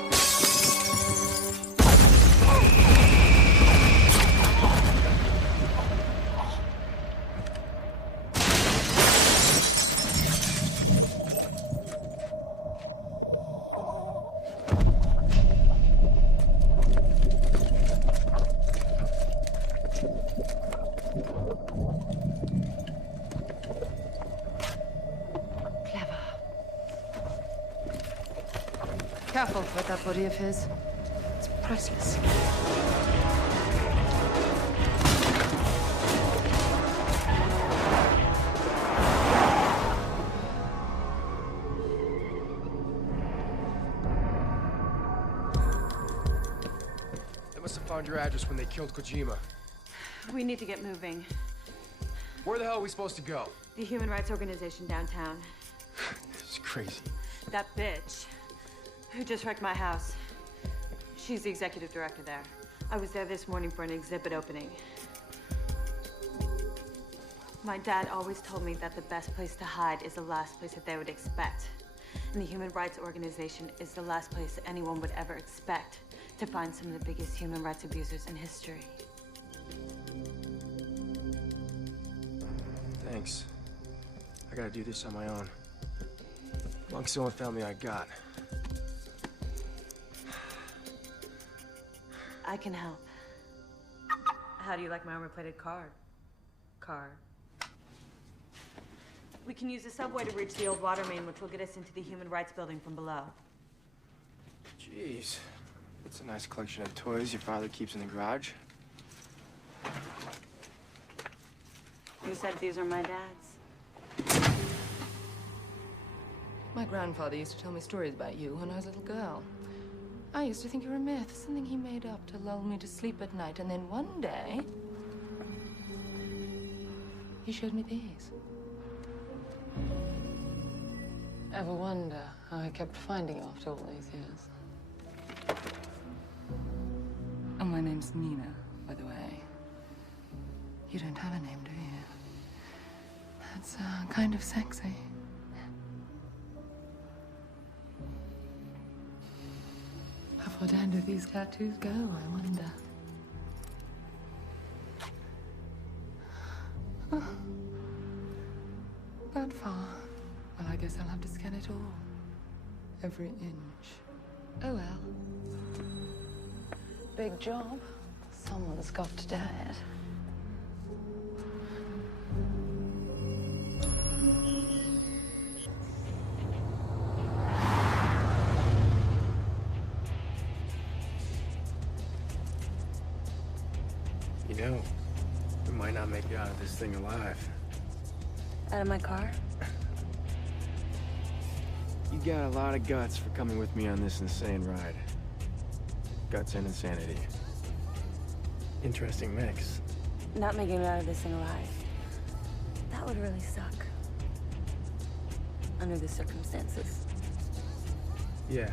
Careful with that body of his. It's priceless. found your address when they killed Kojima. We need to get moving. Where the hell are we supposed to go? The Human Rights Organization downtown. It's crazy. That bitch who just wrecked my house. She's the executive director there. I was there this morning for an exhibit opening. My dad always told me that the best place to hide is the last place that they would expect. And the Human Rights Organization is the last place that anyone would ever expect to find some of the biggest human rights abusers in history. Thanks. I gotta do this on my own. Monk's the only family I got. I can help. How do you like my armor-plated car? We can use the subway to reach the old water main, which will get us into the Human Rights Building from below. Jeez. It's a nice collection of toys your father keeps in the garage. Who said these are my dad's? My grandfather used to tell me stories about you when I was a little girl. I used to think you were a myth, something he made up to lull me to sleep at night, and then one day, he showed me these. Ever wonder how I kept finding you after all these years? Oh, my name's Nina, by the way. You don't have a name, do you? That's kind of sexy. How far down do these tattoos go, I wonder? Oh. That far. Well, I guess I'll have to scan it all. Every inch. Oh, well. Big job. Someone's got to do it. You know, we might not make it out of this thing alive. Out of my car? You got a lot of guts for coming with me on this insane ride. Guts and insanity. Interesting mix. Not making it out of this thing alive. That would really suck. Under the circumstances. Yeah.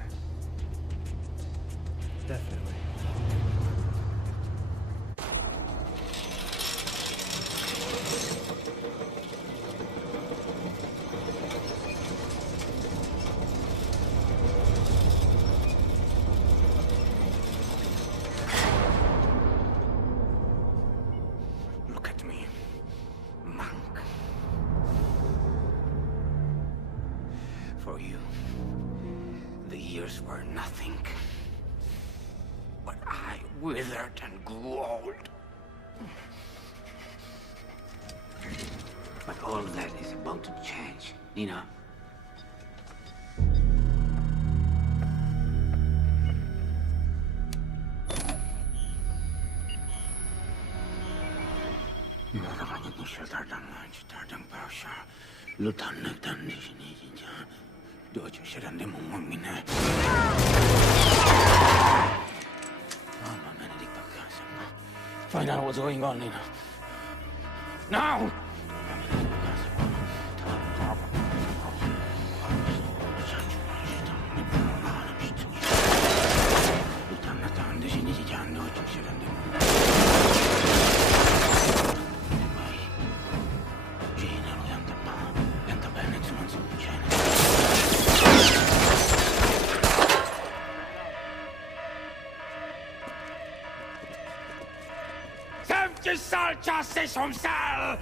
Definitely. Look at me, Monk. For you, the years were nothing. But I withered and grew old. But all that is about to change, Nina. Find out what's going on, Nina. Now! Semki salcia se somsal!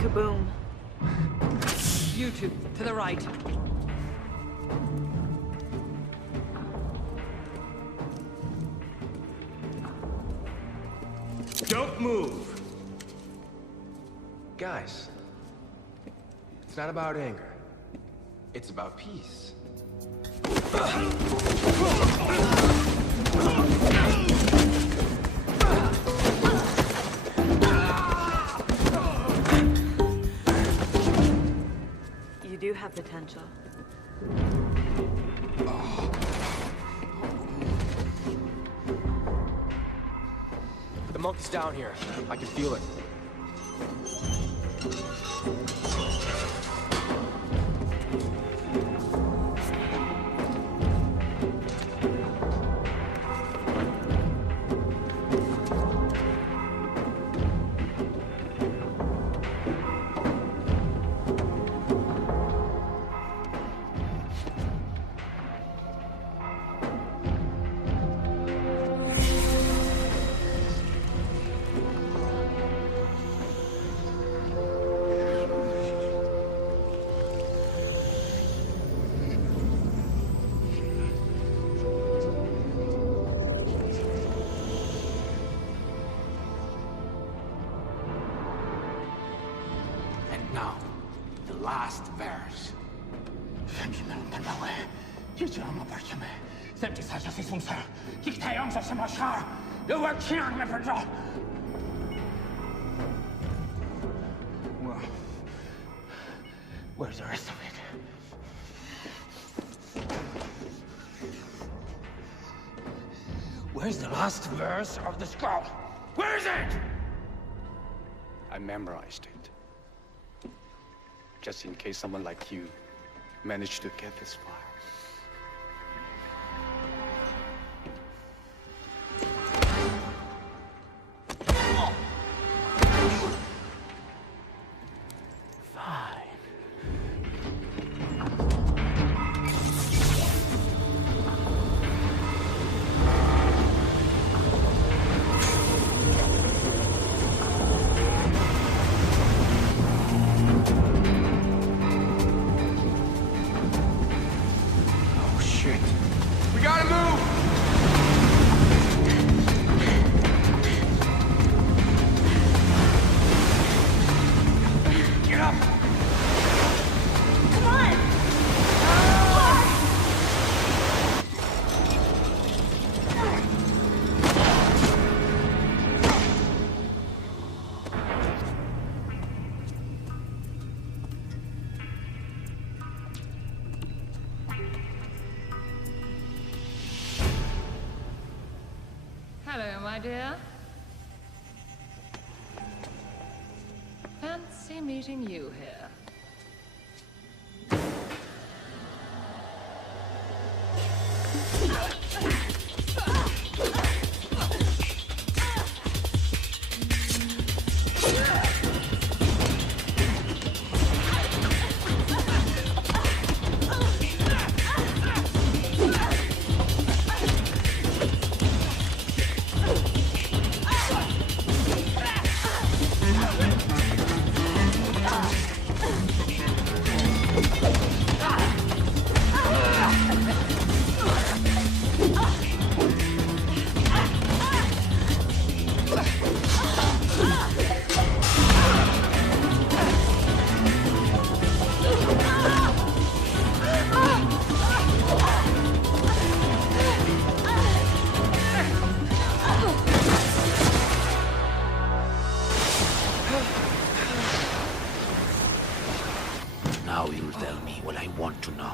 Kaboom. You two, to the right. Don't move! Guys, it's not about anger. It's about peace. You do have potential. The monk is down here. I can feel it. Now, the last verse. Well, where's the rest of it? Where's the last verse of the scroll? Where is it? I memorized it. Just in case someone like you managed to get this far. We gotta move! Get up! Come on! Hello, my dear. Fancy meeting you here. Now you'll tell me what I want to know.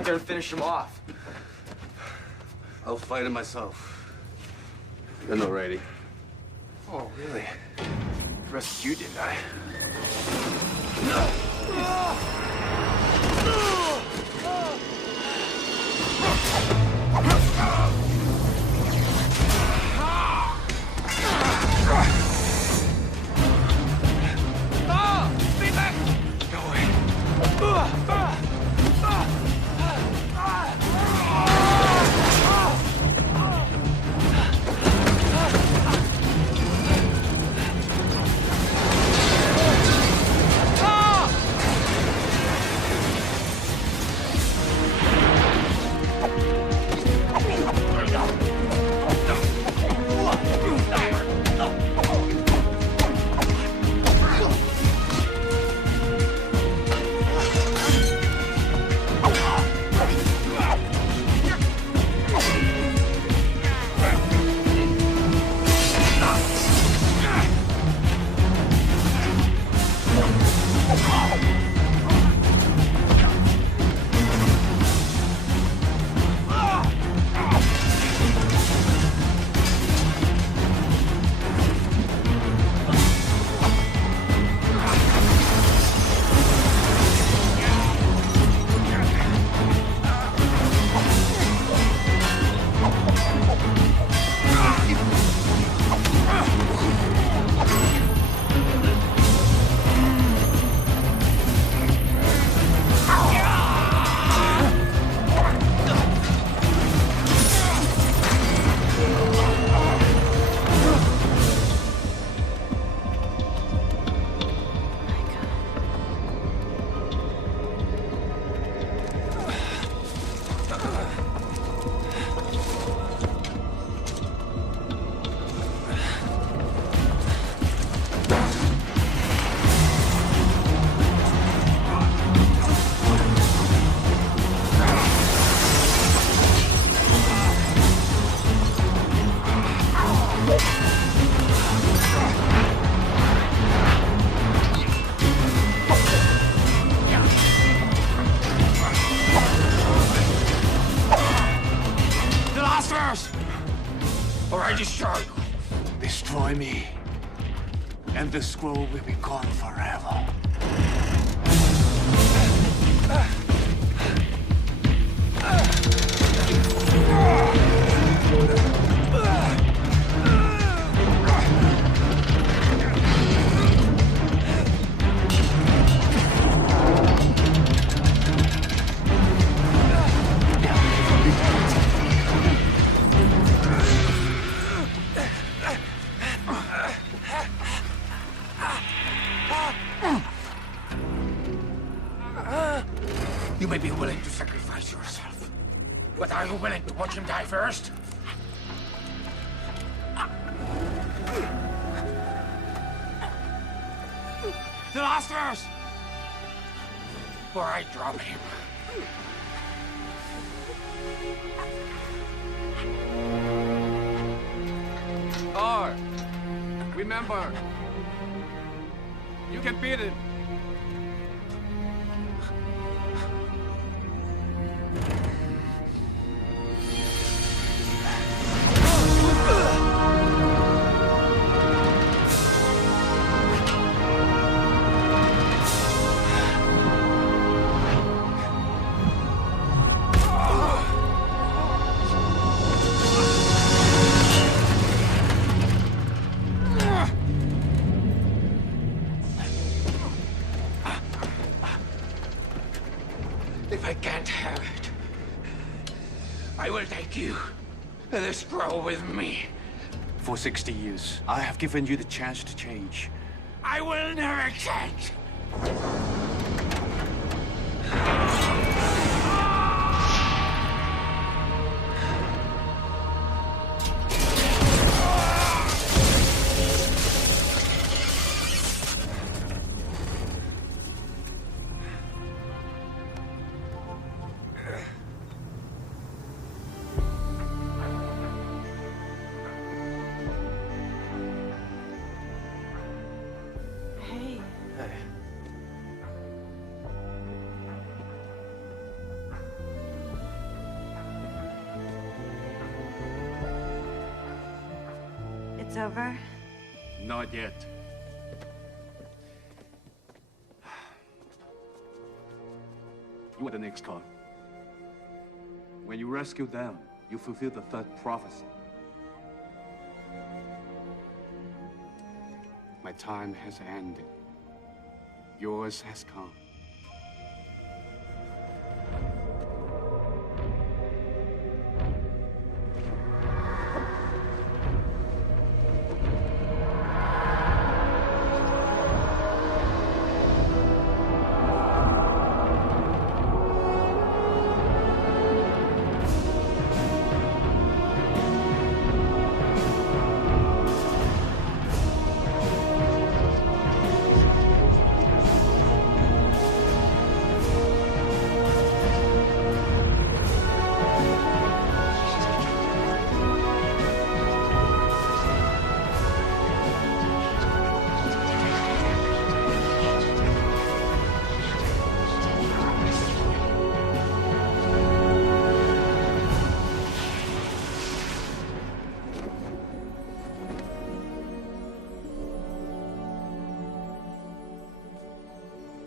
out there and finish him off. I'll fight him myself. You're not ready. Oh, really? Rest you, didn't I? Stay back! No way. Or I destroy you. Destroy me, and the scroll will be gone forever. You may be willing to sacrifice yourself, but are you willing to watch him die first? The last verse! Or I drop him. R, remember, you can beat him. If I can't have it, I will take you and the scroll with me. For 60 years, I have given you the chance to change. I will never change. Hey. Hey. It's over? Not yet. You are the next card. When you rescue them, you fulfill the third prophecy. My time has ended. Yours has come.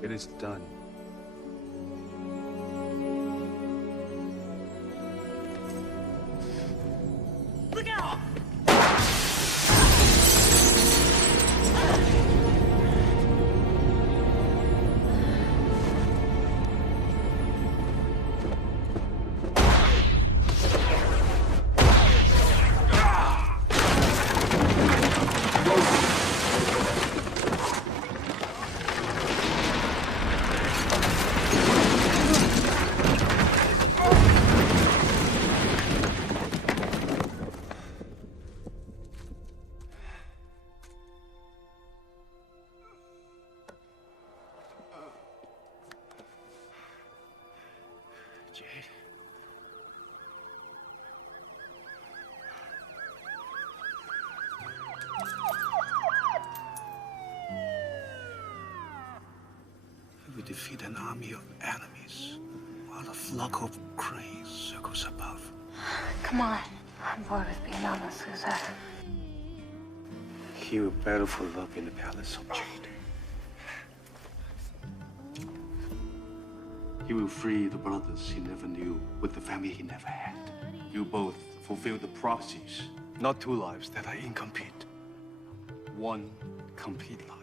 It is done. Look out! Jade. We defeat an army of enemies, while a flock of cranes circles above. Come on. I'm bored with being on the Susan. He will battle for love in the palace of Jade. He will free the brothers he never knew with the family he never had. You both fulfill the prophecies. Not two lives that are incomplete. One complete life.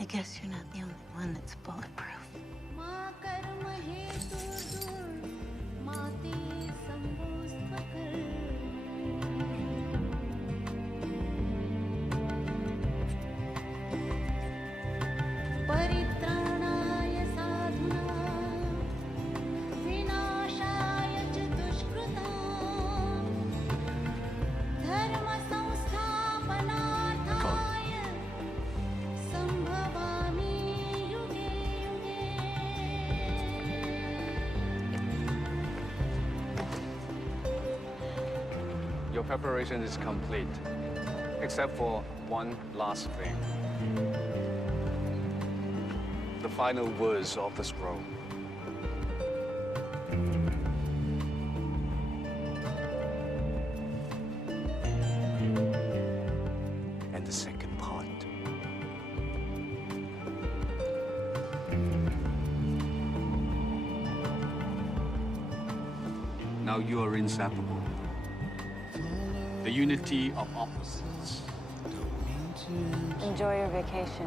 I guess you're not the only one that's bulletproof. Your preparation is complete, except for one last thing. The final words of the scroll. And the second part. Now you are inseparable. The unity of opposites. Enjoy your vacation.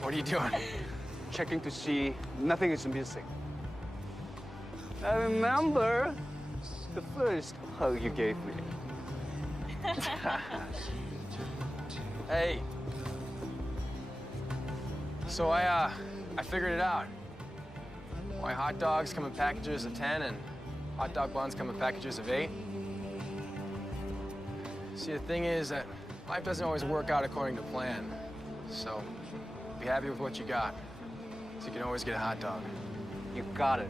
What are you doing? Checking to see nothing is missing. I remember the first hug you gave me. Hey. So I figured it out. Why hot dogs come in packages of 10 and Hot dog buns come in packages of 8. See, the thing is that life doesn't always work out according to plan. So, be happy with what you got. So you can always get a hot dog. You got it.